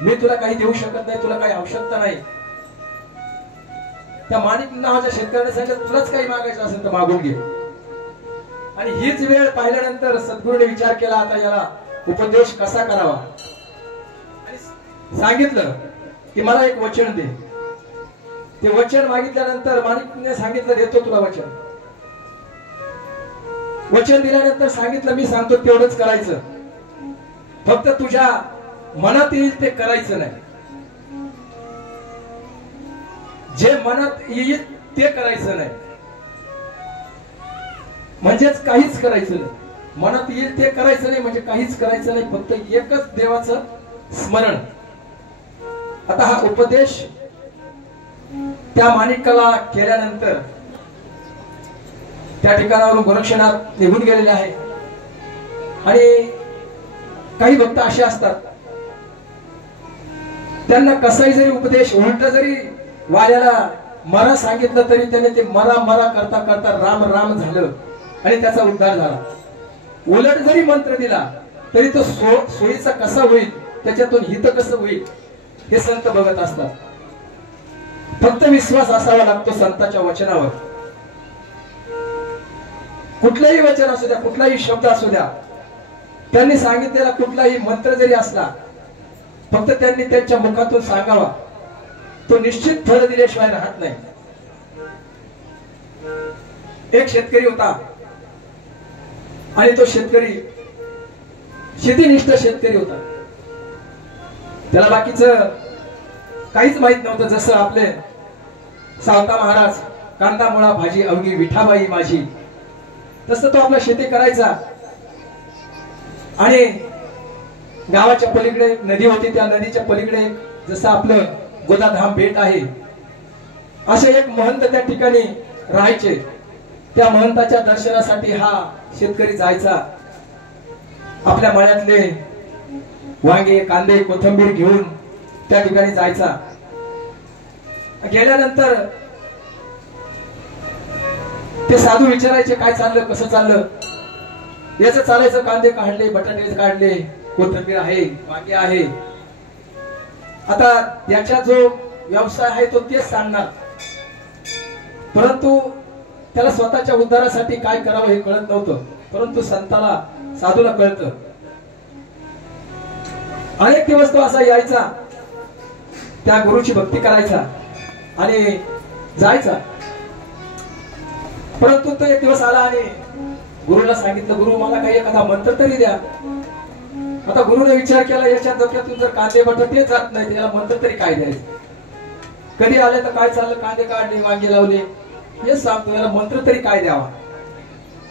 मी तुला काही देऊ शकत नाही, तुला काही आवश्यकता नाही. त्या माणिक नावाच्या शेतकऱ्याने सांगितलं, तुलाच काही मागायचं असेल तर मागून घे. आणि हीच वेळ पाहिल्यानंतर सद्गुरूने विचार केला, आता याला उपदेश कसा करावा. आणि सांगितलं की मला एक वचन दे. ते वचन मागितल्यानंतर माणिकने सांगितलं, देतो तुला वचन. वचन दिल्यानंतर सांगितलं, मी सांगतो तेवढंच करायचं, फक्त तुझ्या मनात येईल ते करायचं नाही. जे मनात येईल ते करायचं नाही, म्हणजेच काहीच करायचं नाही. मनात येईल ते करायचं नाही म्हणजे काहीच करायचं नाही, फक्त एकच देवाचं स्मरण. आता हा उपदेश त्या माणिकाला केल्यानंतर त्या ठिकाणावरून गोरक्षनाथ निघून गेलेले आहे. आणि काही भक्त असे असतात, त्यांना कसाही जरी उपदेश उलट जरी वाऱ्याला मरा सांगितलं तरी त्याने ते मरा मरा करता करता राम राम झालं आणि त्याचा उद्धार झाला. उलट जरी मंत्र दिला तरी तो सोयीचा कसा होईल, त्याच्यातून हित कसं होईल हे संत बघत असतात. फक्त विश्वास असावा लागतो संतांच्या वचनावर. कुठलंही वचन असू द्या, कुठलाही शब्द असू द्या, त्यांनी सांगितलेला कुठलाही मंत्र जरी असला, फक्त त्यांनी त्यांच्या मुखातून सांगावा, तो निश्चित फळ दिल्याशिवाय राहत नाही. एक शेतकरी होता आणि तो शेतकरी शेतीनिष्ठ शेतकरी होता. त्याला बाकीचं काहीच माहित नव्हतं. जसं आपले सावता महाराज, कांदा मुळा भाजी अवघी विठाबाई माझी, तसं तो आपला शेती करायचा. आणि गावाच्या पलीकडे नदी होती, त्या नदीच्या पलीकडे जसं आपलं गोदाधाम बेट आहे, असे एक महंत त्या ठिकाणी राहायचे. त्या महंताच्या दर्शनासाठी हा शेतकरी जायचा. आपल्या मळ्यातले वांगे, कांदे, कोथिंबीर घेऊन त्या ठिकाणी जायचा. गेल्यानंतर ते साधू विचारायचे, काय चाललं, कसं चाललं. याचं चालायचं, कांदे काढले, बटाटे काढले, कोथिंबीर आहे, वांगे आहे. आता त्याचा जो व्यवसाय आहे तो तेच सांगणार, परंतु त्याला स्वतःच्या उद्धारासाठी काय करावं हे कळत नव्हतं. परंतु संताला, साधूला कळतं. अनेक दिवस तो असा यायचा, त्या गुरुची भक्ती करायचा आणि जायचा. परंतु तो एक दिवस आला आणि गुरुला सांगितलं, गुरु मला काही एखादा मंत्र तरी द्या. आता गुरुने विचार केला, याच्या डोक्यातून जर कांदे बटाटे जात नाही, त्याला मंत्र तरी काय द्यायचं. कधी आले तर काय चाललं, कांदे काढले, वांगे लावले, हेच सांगतो, याला मंत्र तरी काय द्यावा.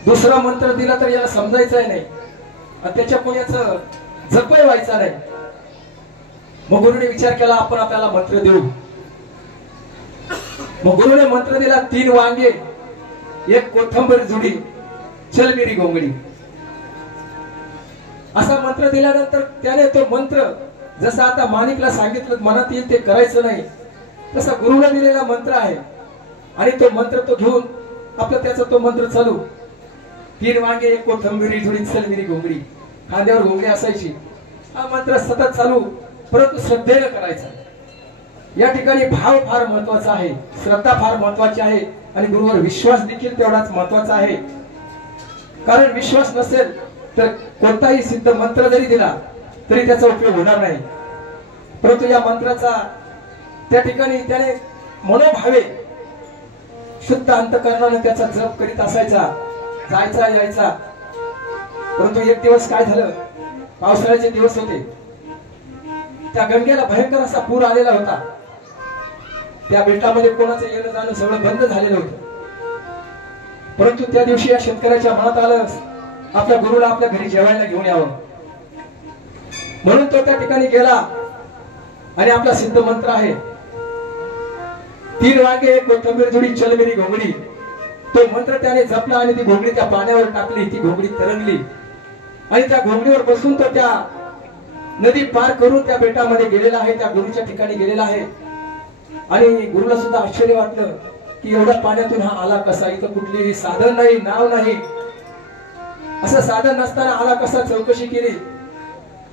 दुसरा मंत्र दिला तर याला समजायचं नाही आणि त्याच्या पुण्याचं जपय व्हायचा नाही. मग गुरुने विचार केला, आपण आपल्याला मंत्र देऊ. मग गुरुने मंत्र दिला, 3 वांगे, 1 कोथिंबीर जुडी, चल मेरी घोंगडी. असा मंत्र दिल्यानंतर त्याने तो मंत्र, जसं आता माणिकला सांगितलं मनात येईल ते करायचं नाही, तसा गुरुने दिलेला मंत्र आहे. आणि तो मंत्र तो घेऊन आपला त्याचा तो मंत्र चालू. 3 वांगे, 1 कोथिंबीर जुडी, चल मेरी घोंगडी. खांद्यावर घोंगडी असायची. हा मंत्र सतत चालू, परंतु श्रद्धेने करायचा. या ठिकाणी भाव फार महत्वाचा आहे, श्रद्धा फार महत्वाची आहे आणि गुरुवर विश्वास देखील तेवढाच महत्वाचा आहे. कारण विश्वास नसेल तर कोणताही सिद्ध मंत्र जरी दिला तरी त्याचा उपयोग होणार नाही. परंतु या मंत्राचा त्या ठिकाणी त्याने मनोभावे शुद्ध अंतःकरणाने त्याचा जप करीत असायचा, जायचा यायचा. परंतु एक दिवस काय झालं, पावसाळ्याचे दिवस होते. त्या गंगेला भयंकर असा पूर आलेला होता. त्या बेटामध्ये कोणाचं येणं जाणं सगळं बंद झालेलं होतं. परंतु त्या दिवशी या शेतकऱ्याच्या मनात आलं, आपल्या गुरुला आपल्या घरी जेवायला घेऊन यावं. म्हणून तो त्या ठिकाणी गेला आणि आपला सिद्ध मंत्र आहे, 3 वांगे, 1 कोथिंबीर जुडी, चल मेरी घोंगडी. तो मंत्र त्याने जपला आणि ती घोंगडी त्या पाण्यावर टाकली. ती घोंगडी तरंगली आणि त्या घोंगडीवर बसून तो त्या नदी पार करून त्या बेटामध्ये गेलेला आहे, त्या गुरुच्या ठिकाणी गेलेला आहे. आणि गुरुला सुद्धा आश्चर्य वाटलं की एवढ्या पाण्यातून हा आला कसा. इथं कुठलीही साधन नाही, नाव नाही. असं साधन नसताना आला कसा. चौकशी केली.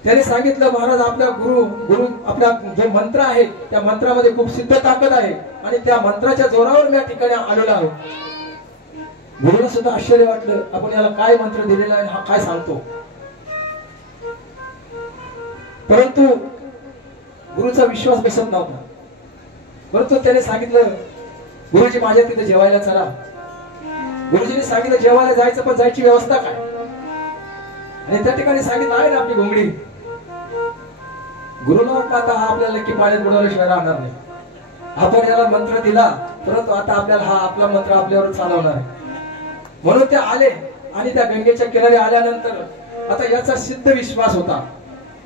त्याने सांगितलं, महाराज आपल्या गुरु आपला जो मंत्र आहे त्या मंत्रामध्ये खूप सिद्ध ताकद आहे आणि त्या मंत्राच्या जोरावर मी या ठिकाणी आलेलो आहोत. गुरुला सुद्धा आश्चर्य वाटलं, आपण याला काय मंत्र दिलेला आहे, हा काय सांगतो. परंतु गुरुचा विश्वास बसत नव्हता. परंतु त्याने सांगितलं, गुरुजी माझ्या तिथे जेवायला चला. गुरुजीने सांगितलं जेवायला जायचं, पण जायची व्यवस्था काय. आणि त्या ठिकाणी सांगितलं आहे ना आपली घोंगडी. गुरुला वाटलं आता हा आपल्याला की पाण्यात बुडवल्याशिवाय राहणार नाही. आपण याला मंत्र दिला, परंतु आता आपल्याला हा आपला मंत्र आपल्यावर चालवणार आहे. म्हणून ते आले आणि त्या गंगेच्या किनारी आल्यानंतर आता याचा सिद्ध विश्वास होता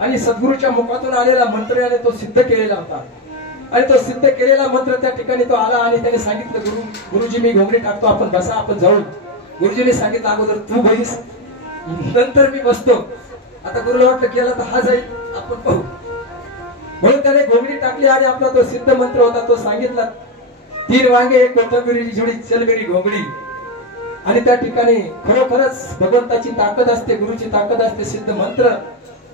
आणि सद्गुरूच्या मुखातून आलेला मंत्र याने तो सिद्ध केलेला होता. आणि तो सिद्ध केलेला मंत्र त्या ठिकाणी तो आला आणि त्याने सांगितलं, गुरुजी मी घोंगडी टाकतो, आपण बसा, आपण जाऊ. गुरुजीने सांगितलं अगोदर तू बहीस, नंतर मी बसतो. आता गुरुला वाटलं केला तर हा जाईल, आपण पाहू. म्हणून त्याने घोंगडी टाकली आणि आपला तो सिद्ध मंत्र होता तो सांगितला, 3 वांगे, 1 कोथिंबीर जुडी, चल मेरी घोंगडी. आणि त्या ठिकाणी खरोखरच भगवंताची ताकद असते, गुरुची ताकद असते. सिद्ध मंत्र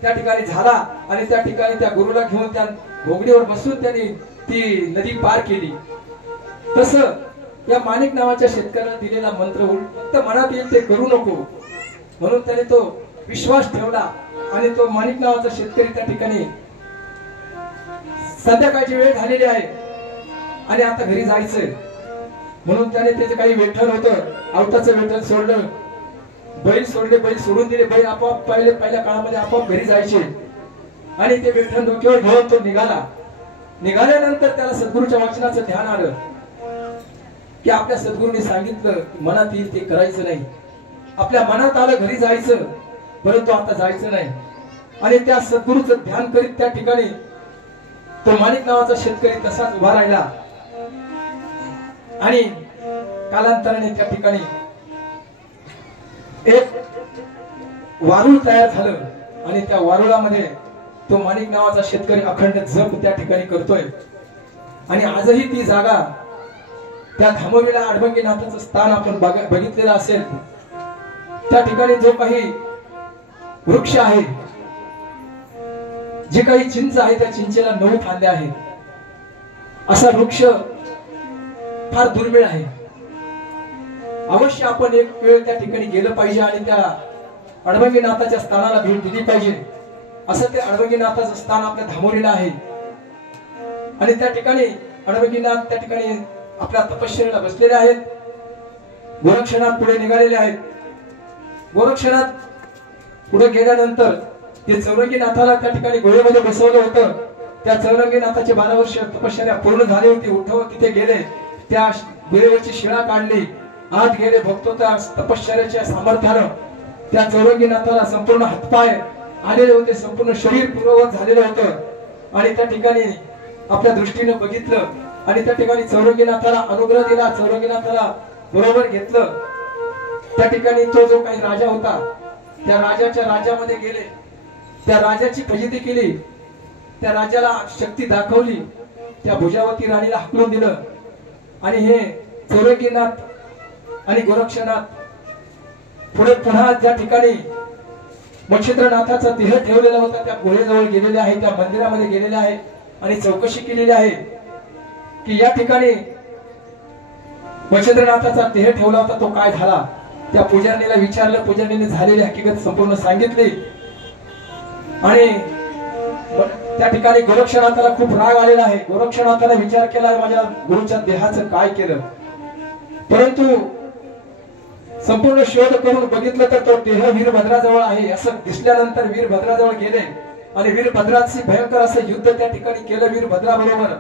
त्या ठिकाणी झाला आणि त्या ठिकाणी त्या गुरुला घेऊन त्या घोंगडीवर बसून त्यांनी ती नदी पार केली. तसं या माणिक नावाच्या शेतकऱ्याला दिलेला मंत्र फक्त मनात येईल ते करू नको म्हणून त्याने तो विश्वास ठेवला आणि तो माणिक नावाचा शेतकरी त्या ठिकाणी संध्याकाळची वेळ झालेली आहे आणि आता घरी जायचंय म्हणून त्याने त्याचे काही वेठण होतं आवताचं वेठण सोडलं, बैल सोडले, बैल सोडून दिले, बैल आपोआप पहिल्या काळामध्ये आपोआप घरी जायचे आणि ते वेठण डोक्यावर घेऊन तो निघाला. निघाल्यानंतर त्याला सद्गुरूच्या वाचनाचं ध्यान आलं की आपल्या सद्गुरूंनी सांगितलं मनात येईल ते करायचं नाही. आपल्या मनात आलं घरी जायचं परंतु आता जायचं नाही आणि त्या सद्गुरूचं ध्यान करीत त्या ठिकाणी तो माणिक नावाचा शेतकरी तसाच उभा राहिला आणि कालांतराने त्या ठिकाणी एक वारुळ तयार झालं आणि त्या वारुळामध्ये तो माणिक नावाचा शेतकरी अखंड जप त्या ठिकाणी करतोय. आणि आजही ती जागा त्या धामोरीला अडबंगीनाथाचं स्थान आपण बघितलेलं असेल. त्या ठिकाणी जो काही वृक्ष आहे, जे काही चिंच आहे, त्या चिंचेला 9 फांद्या आहेत. असा वृक्ष फार दुर्मिळ आहे. अवश्य आपण एक वेळ त्या ठिकाणी गेलं पाहिजे आणि त्या अडबंगीनाथाच्या स्थानाला भेट दिली पाहिजे. असं ते अडबंगीनाथाचं स्थान आपल्या धामोरीला आहे आणि त्या ठिकाणी अडबंगीनाथ त्या ठिकाणी आपल्या तपश्चर्येला बसलेले आहेत. गोरक्षनाथ पुढे निघालेले आहेत. गोरक्षनाथ पुढे गेल्यानंतर ते चौरंगीनाथाला त्या ठिकाणी गोळेमध्ये बसवलं होतं. त्या चौरंगीनाथाचे 12 वर्ष तपश्चर्या पूर्ण झाली होती. उद्धव तिथे गेले, त्या गोळेवरची शिळा काढली, आत गेले. भक्तो त्या तपश्चर्याच्या सामर्थ्यानं त्या चौरंगीनाथाला संपूर्ण हातपाय आलेले होते, संपूर्ण शरीर पूर्ववत झालेलं होतं आणि त्या ठिकाणी आपल्या दृष्टीने बघितलं आणि त्या ठिकाणी चौरंगीनाथाला अनुग्रह दिला. चौरंगीनाथाला बरोबर घेतलं. त्या ठिकाणी तो जो काही राजा होता त्या राजाच्या राज्यामध्ये गेले, त्या राजाची फजिती केली, त्या राजाला शक्ती दाखवली, त्या भुजावती राणीला हाकलून दिलं आणि हे चौरंगीनाथ आणि गोरक्षनाथ पुढे पुन्हा ज्या ठिकाणी मच्छिंद्रनाथाचा देह ठेवलेला होता त्या गुहेजवळ गेलेले आहे, त्या मंदिरामध्ये गेलेले आहे आणि चौकशी केलेली आहे की या ठिकाणी मच्छिंद्रनाथाचा देह ठेवला होता तो काय झाला. त्या पुजारीला विचारलं, पुजारीने झालेली हकीकत संपूर्ण सांगितली आणि त्या ठिकाणी गोरक्षनाथाला खूप राग आलेला आहे. गोरक्षनाथाला विचार केला माझ्या गुरुच्या देहाचं काय केलं, परंतु संपूर्ण शोध करून बघितलं तर तो देह वीरभद्राजवळ आहे असं दिसल्यानंतर वीरभद्राजवळ गेले आणि वीरभद्राची भयंकर असं युद्ध त्या ठिकाणी केलं वीरभद्राबरोबर.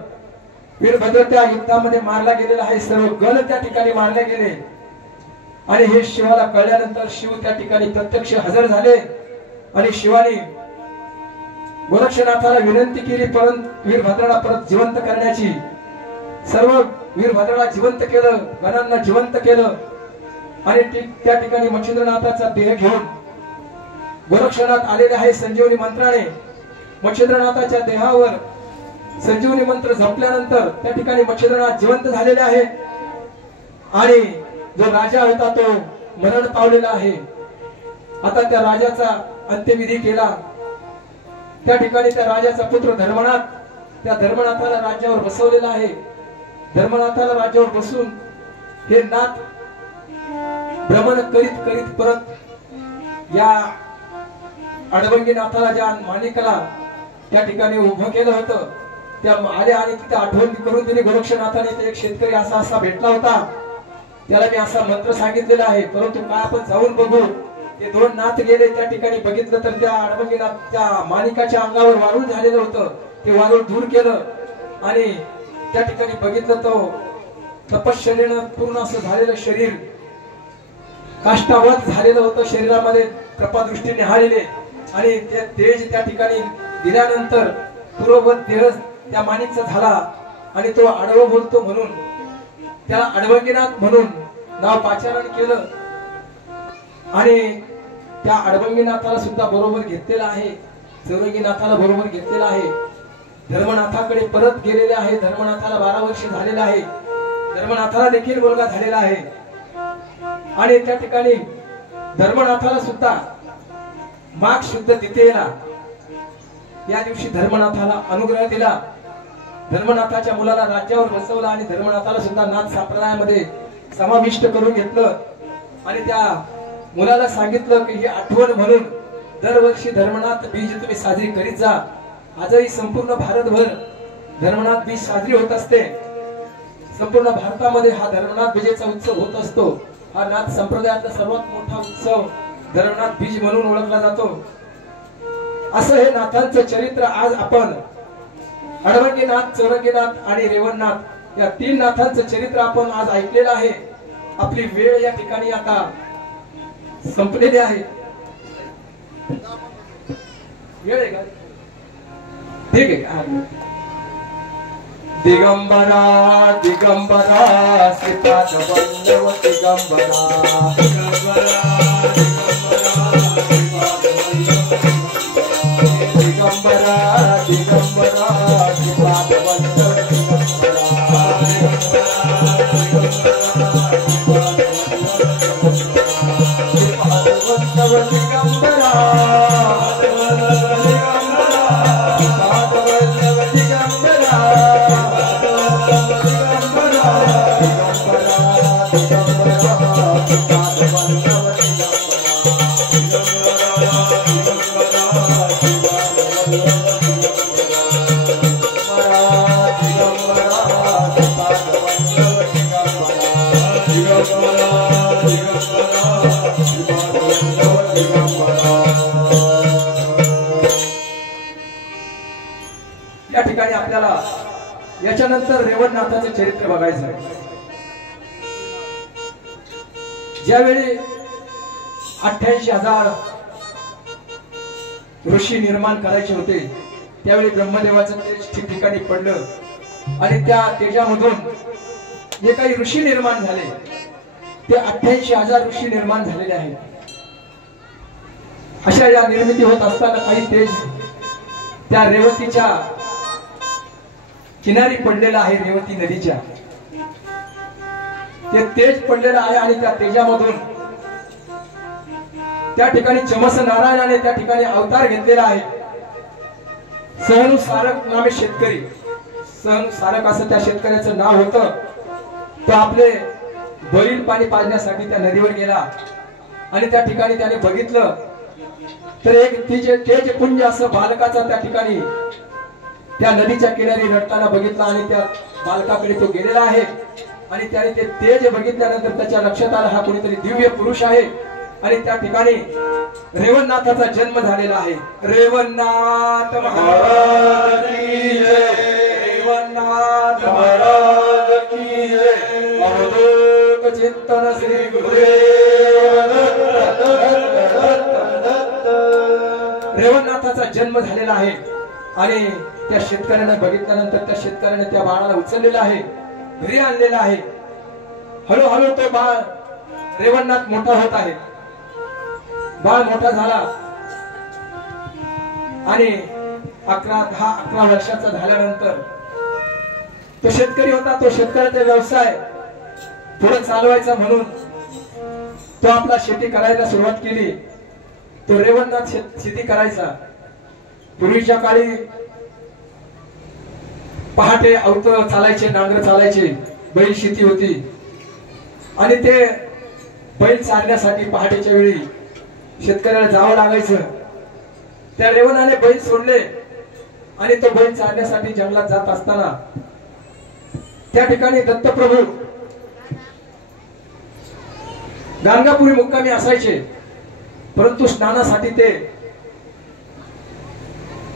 वीरभद्र त्या युद्धामध्ये मारला गेलेला आहे. सर्व गण त्या ठिकाणी मारले गेले आणि हे शिवाला कळल्यानंतर शिव त्या ठिकाणी प्रत्यक्ष हजर झाले आणि शिवाने गोरक्षनाथाला विनंती केली परंतु वीरभद्राला परत जिवंत करण्याची. सर्व वीरभद्राला जिवंत केलं, गणांना जिवंत केलं आणि त्या ठिकाणी मच्छिंद्रनाथाचा देह घेऊन गोरक्षनाथ आलेले आहे संजीवनी मंत्राने. मच्छिंद्रनाथाच्या देहावर संजीवनी मंत्र जपल्यानंतर त्या ठिकाणी मच्छिंद्रनाथ जिवंत झालेले आहे आणि जो राजा होता तो मरण पावलेला आहे. आता त्या राजाचा अंत्यविधी केला. त्या ठिकाणी त्या राजाचा पुत्र धर्मनाथ, त्या धर्मनाथाला राज्यावर बसवलेला आहे. धर्मनाथाला राज्यावर बसून हे नाथ भ्रमण करीत करीत परत या अडबंगीनाथाला ज्या माणिकाला त्या ठिकाणी उभं केलं होतं त्या आल्या आणि तिथे आठवण करून दिली गोरक्षनाथाने. ते एक शेतकरी असा असा भेटला होता, त्याला मी असा मंत्र सांगितलेला आहे, परंतु काय आपण जाऊन बघू. ते 2 नाथ गेले, त्या ठिकाणी बघितलं तर त्या अडबंगीनाथ त्या माणिकाच्या अंगावर वारुळ झालेलं होतं. ते वारुळ दूर केलं आणि त्या ठिकाणी बघितलं तो तपश्चर्येनं पूर्ण असं झालेलं शरीर काष्टावत झालेलं होतं. शरीरामध्ये कृपादृष्टी निहाळलेले आणि ते तेज त्या ठिकाणी दिल्यानंतर पूर्ववत देह त्या माणिकचा झाला आणि तो आडवं बोलतो म्हणून त्याला अडबंगीनाथ म्हणून नाव पाचारण केलं आणि त्या अडबंगीनाथाला सुद्धा बरोबर घेतलेला आहे. चौरंगीनाथाला बरोबर घेतलेला आहे. धर्मनाथाकडे परत गेलेले आहे. धर्मनाथाला 12 वर्ष झालेले आहे. धर्मनाथाला देखील मुलगा झालेला आहे आणि त्या ठिकाणी धर्मनाथाला सुद्धा माघ शुद्ध द्वितीयेला या दिवशी धर्मनाथाला अनुग्रह दिला धर्मनाथाच्या मुलाला राज्यावर बसवलं आणि धर्मनाथाला सुद्धा नाथ संप्रदायामध्ये समाविष्ट करून घेतलं आणि त्या मुलाला सांगितलं की ही आठवण म्हणून दरवर्षी धर्मनाथ बीज तुम्ही साजरी करीत जा. आजही संपूर्ण भारतभर धर्मनाथ बीज साजरी होत असते. संपूर्ण भारतामध्ये हा धर्मनाथ बीजेचा उत्सव होत असतो. हा नाथ संप्रदायातला सर्वात मोठा उत्सव धर्मनाथ बीज म्हणून ओळखला जातो. असं हे नाथांचं चरित्र आज आपण अडवंगीनाथ, चौरंगीनाथ आणि रेवणनाथ या तीन नाथांचं चरित्र आपण आज ऐकलेलं आहे. आपली वेळ या ठिकाणी आता संपलेली आहे. वेळ आहे का? ठीक आहे. दिगंबरा दिगंबरा श्रीपाद वल्लभ दिगंबरा दिगंबरा दिगंबरा दिगंबरा श्रीपाद वल्लभ दिगंबरा या ठिकाणी आपल्याला याच्यानंतर रेवणनाथाचं चरित्र बघायचं आहे. ज्यावेळी 88,000 ऋषी निर्माण करायचे होते त्यावेळी ब्रह्मदेवाचं तेज ठिकठिकाणी पडलं आणि त्या तेजामधून जे काही ऋषी निर्माण झाले ते 88,000 ऋषी निर्माण झालेले आहेत. अशा या निर्मिती होत असताना काही तेज त्या रेवतीच्या किनारी पडलेला आहे. रेवती नदीच्या ते तेज पडलेलं आहे आणि त्या तेजामधून त्या ठिकाणी चमस नारायणाने त्या ठिकाणी अवतार घेतलेला आहे. सहनु सारक नामे शेतकरी, सहनु सारक असं त्या शेतकऱ्याचं नाव होतं. तो आपले बैल पाणी पाजण्यासाठी त्या नदीवर गेला आणि त्या ठिकाणी त्याने बघितलं तर एक तेज पुंज असं बालकाचा त्या ठिकाणी त्या नदीच्या किनारी रडताना बघितला आणि त्या बालकाकडे तो गेलेला आहे आणि त्याने ते तेज बघितल्यानंतर त्याच्या लक्षात आलं हा कोणीतरी दिव्य पुरुष आहे आणि त्या ठिकाणी रेवणनाथाचा जन्म झालेला आहे. रेवणनाथ महाराज की जय, रेवणनाथ महाराज की जय. अवधूत चिंतन श्री गुरुदेव रेवणनाथाचा जन्म झालेला आहे आणि त्या शेतकऱ्याने बघितल्यानंतर त्या शेतकऱ्याने त्या बाळाला उचललेला आहे, घरी आणलेला आहे. हळूहळू तो बाळ रेवणनाथ मोठा होत आहे. बाळ मोठा झाला आणि 11 वर्षाचा झाल्यानंतर तो शेतकरी होता. तो शेतकऱ्याचा व्यवसाय पुढे चालवायचा म्हणून तो आपला शेती करायला सुरुवात केली. तो रेवणनाथ शेती करायचा. पूर्वीच्या काळी पहाटे अवत चालायचे, नांगर चालायचे, बैल शेती होती आणि ते बैल चालण्यासाठी पहाटेच्या वेळी शेतकऱ्याला जावं लागायचं. त्या रेवणाने बैल सोडले आणि तो बैल चालण्यासाठी जंगलात जात असताना त्या ठिकाणी दत्तप्रभू गाणगापुरी मुक्कामी असायचे. परंतु स्नानासाठी ते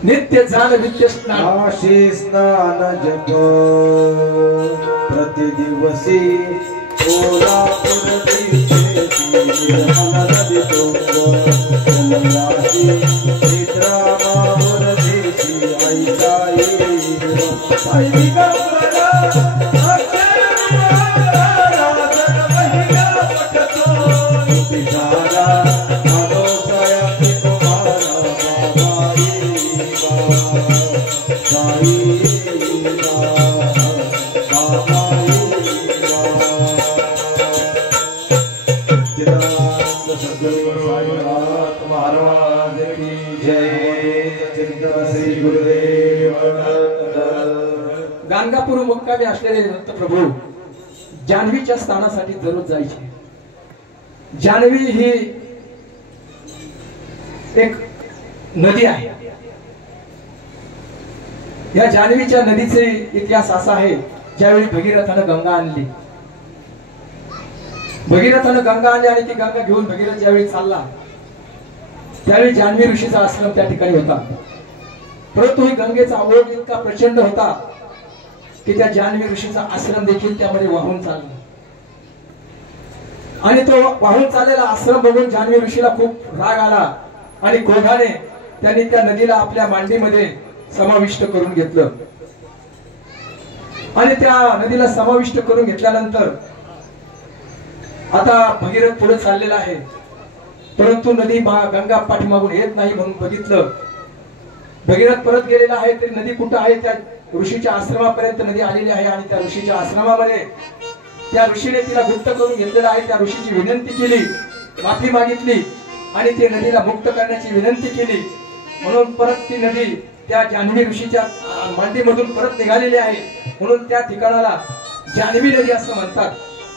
नित्य जाण नित्य स्नान स्नान जप प्रतिदिवसी मुक्कामी असलेले दत्तप्रभू जान्हवीच्या स्थानासाठी दररोज जायचे. जान्हवी ही एक नदी आहे. या जान्हवीच्या नदीचे इतिहास असा आहे, ज्यावेळी भगीरथानं गंगा आणली, आणि ती गंगा घेऊन भगीरथ ज्यावेळी चालला, त्यावेळी जान्हवी ऋषीचा आश्रम त्या ठिकाणी होता. परंतु ही गंगेचा ओढ इतका प्रचंड होता की त्या जान्हवी ऋषीचा आश्रम देखील त्यामध्ये वाहून चालला. आणि तो वाहून चाललेला आश्रम बघून जान्हवी ऋषीला खूप राग आला आणि क्रोधाने त्यांनी त्या नदीला आपल्या मांडीमध्ये समाविष्ट करून घेतलं. आणि त्या नदीला समाविष्ट करून घेतल्यानंतर आता भगीरथ पुढे चाललेला आहे, परंतु नदी गंगा पाठीमागून येत नाही म्हणून बघितलं. भगीरथ परत गेलेला आहे, तरी नदी कुठं आहे? त्या ऋषीच्या आश्रमापर्यंत नदी आलेली आहे. आणि त्या ऋषीच्या आश्रमामध्ये त्या ऋषीने तिला गुप्त करून घेतलेला आहे. त्या ऋषीची विनंती केली, माफी मागितली आणि ते नदीला मुक्त करण्याची विनंती केली. म्हणून परत ती नदी त्या जान्हवी ऋषीच्या मांडीमधून परत निघालेली आहे. म्हणून त्या ठिकाणाला जान्हवी नदी असं म्हणतात.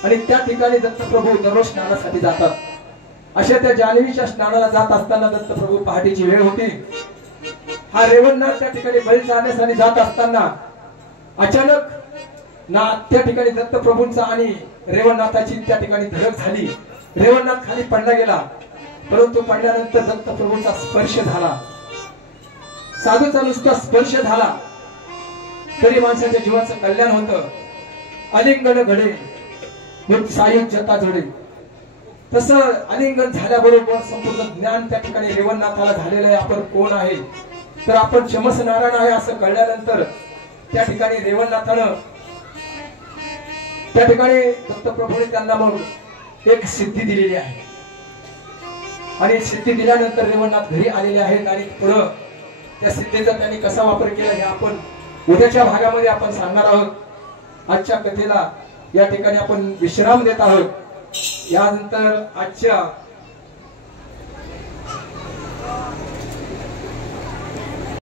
आणि त्या ठिकाणी दत्तप्रभू दररोज स्नानासाठी जातात. अशा त्या जान्हवीच्या स्नानाला जात असताना दत्तप्रभू पहाटेची वेळ होती. हा रेवणनाथ त्या ठिकाणी बळी जाण्यासाठी जात असताना अचानक त्या ठिकाणी दत्तप्रभूंचा आणि रेवणनाथाची त्या ठिकाणी धडक झाली. रेवणनाथ खाली पडला गेला, परंतु पडल्यानंतर दत्तप्रभूंचा स्पर्श झाला. साधूचा नुसता स्पर्श झाला तरी माणसाच्या जीवाचं कल्याण होतं. अलिंगन घडे सायुज जता जोडे, तसं अलिंगन झाल्याबरोबर संपूर्ण ज्ञान त्या ठिकाणी रेवणनाथाला झालेलं आहे. आपण कोण आहे तर आपण शमस नारायण आहे असं कळल्यानंतर त्या ठिकाणी रेवणनाथानं त्या ठिकाणी दत्तप्रभूने त्यांना मग एक सिद्धी दिलेली आहे. आणि सिद्धी दिल्यानंतर रेवणनाथ घरी आलेले आहेत. आणि पुढं त्या सिद्धीचा त्यांनी कसा वापर केला हे आपण उद्याच्या भागामध्ये आपण सांगणार आहोत. आजच्या कथेला या ठिकाणी आपण विश्राम देत आहोत. यानंतर आजच्या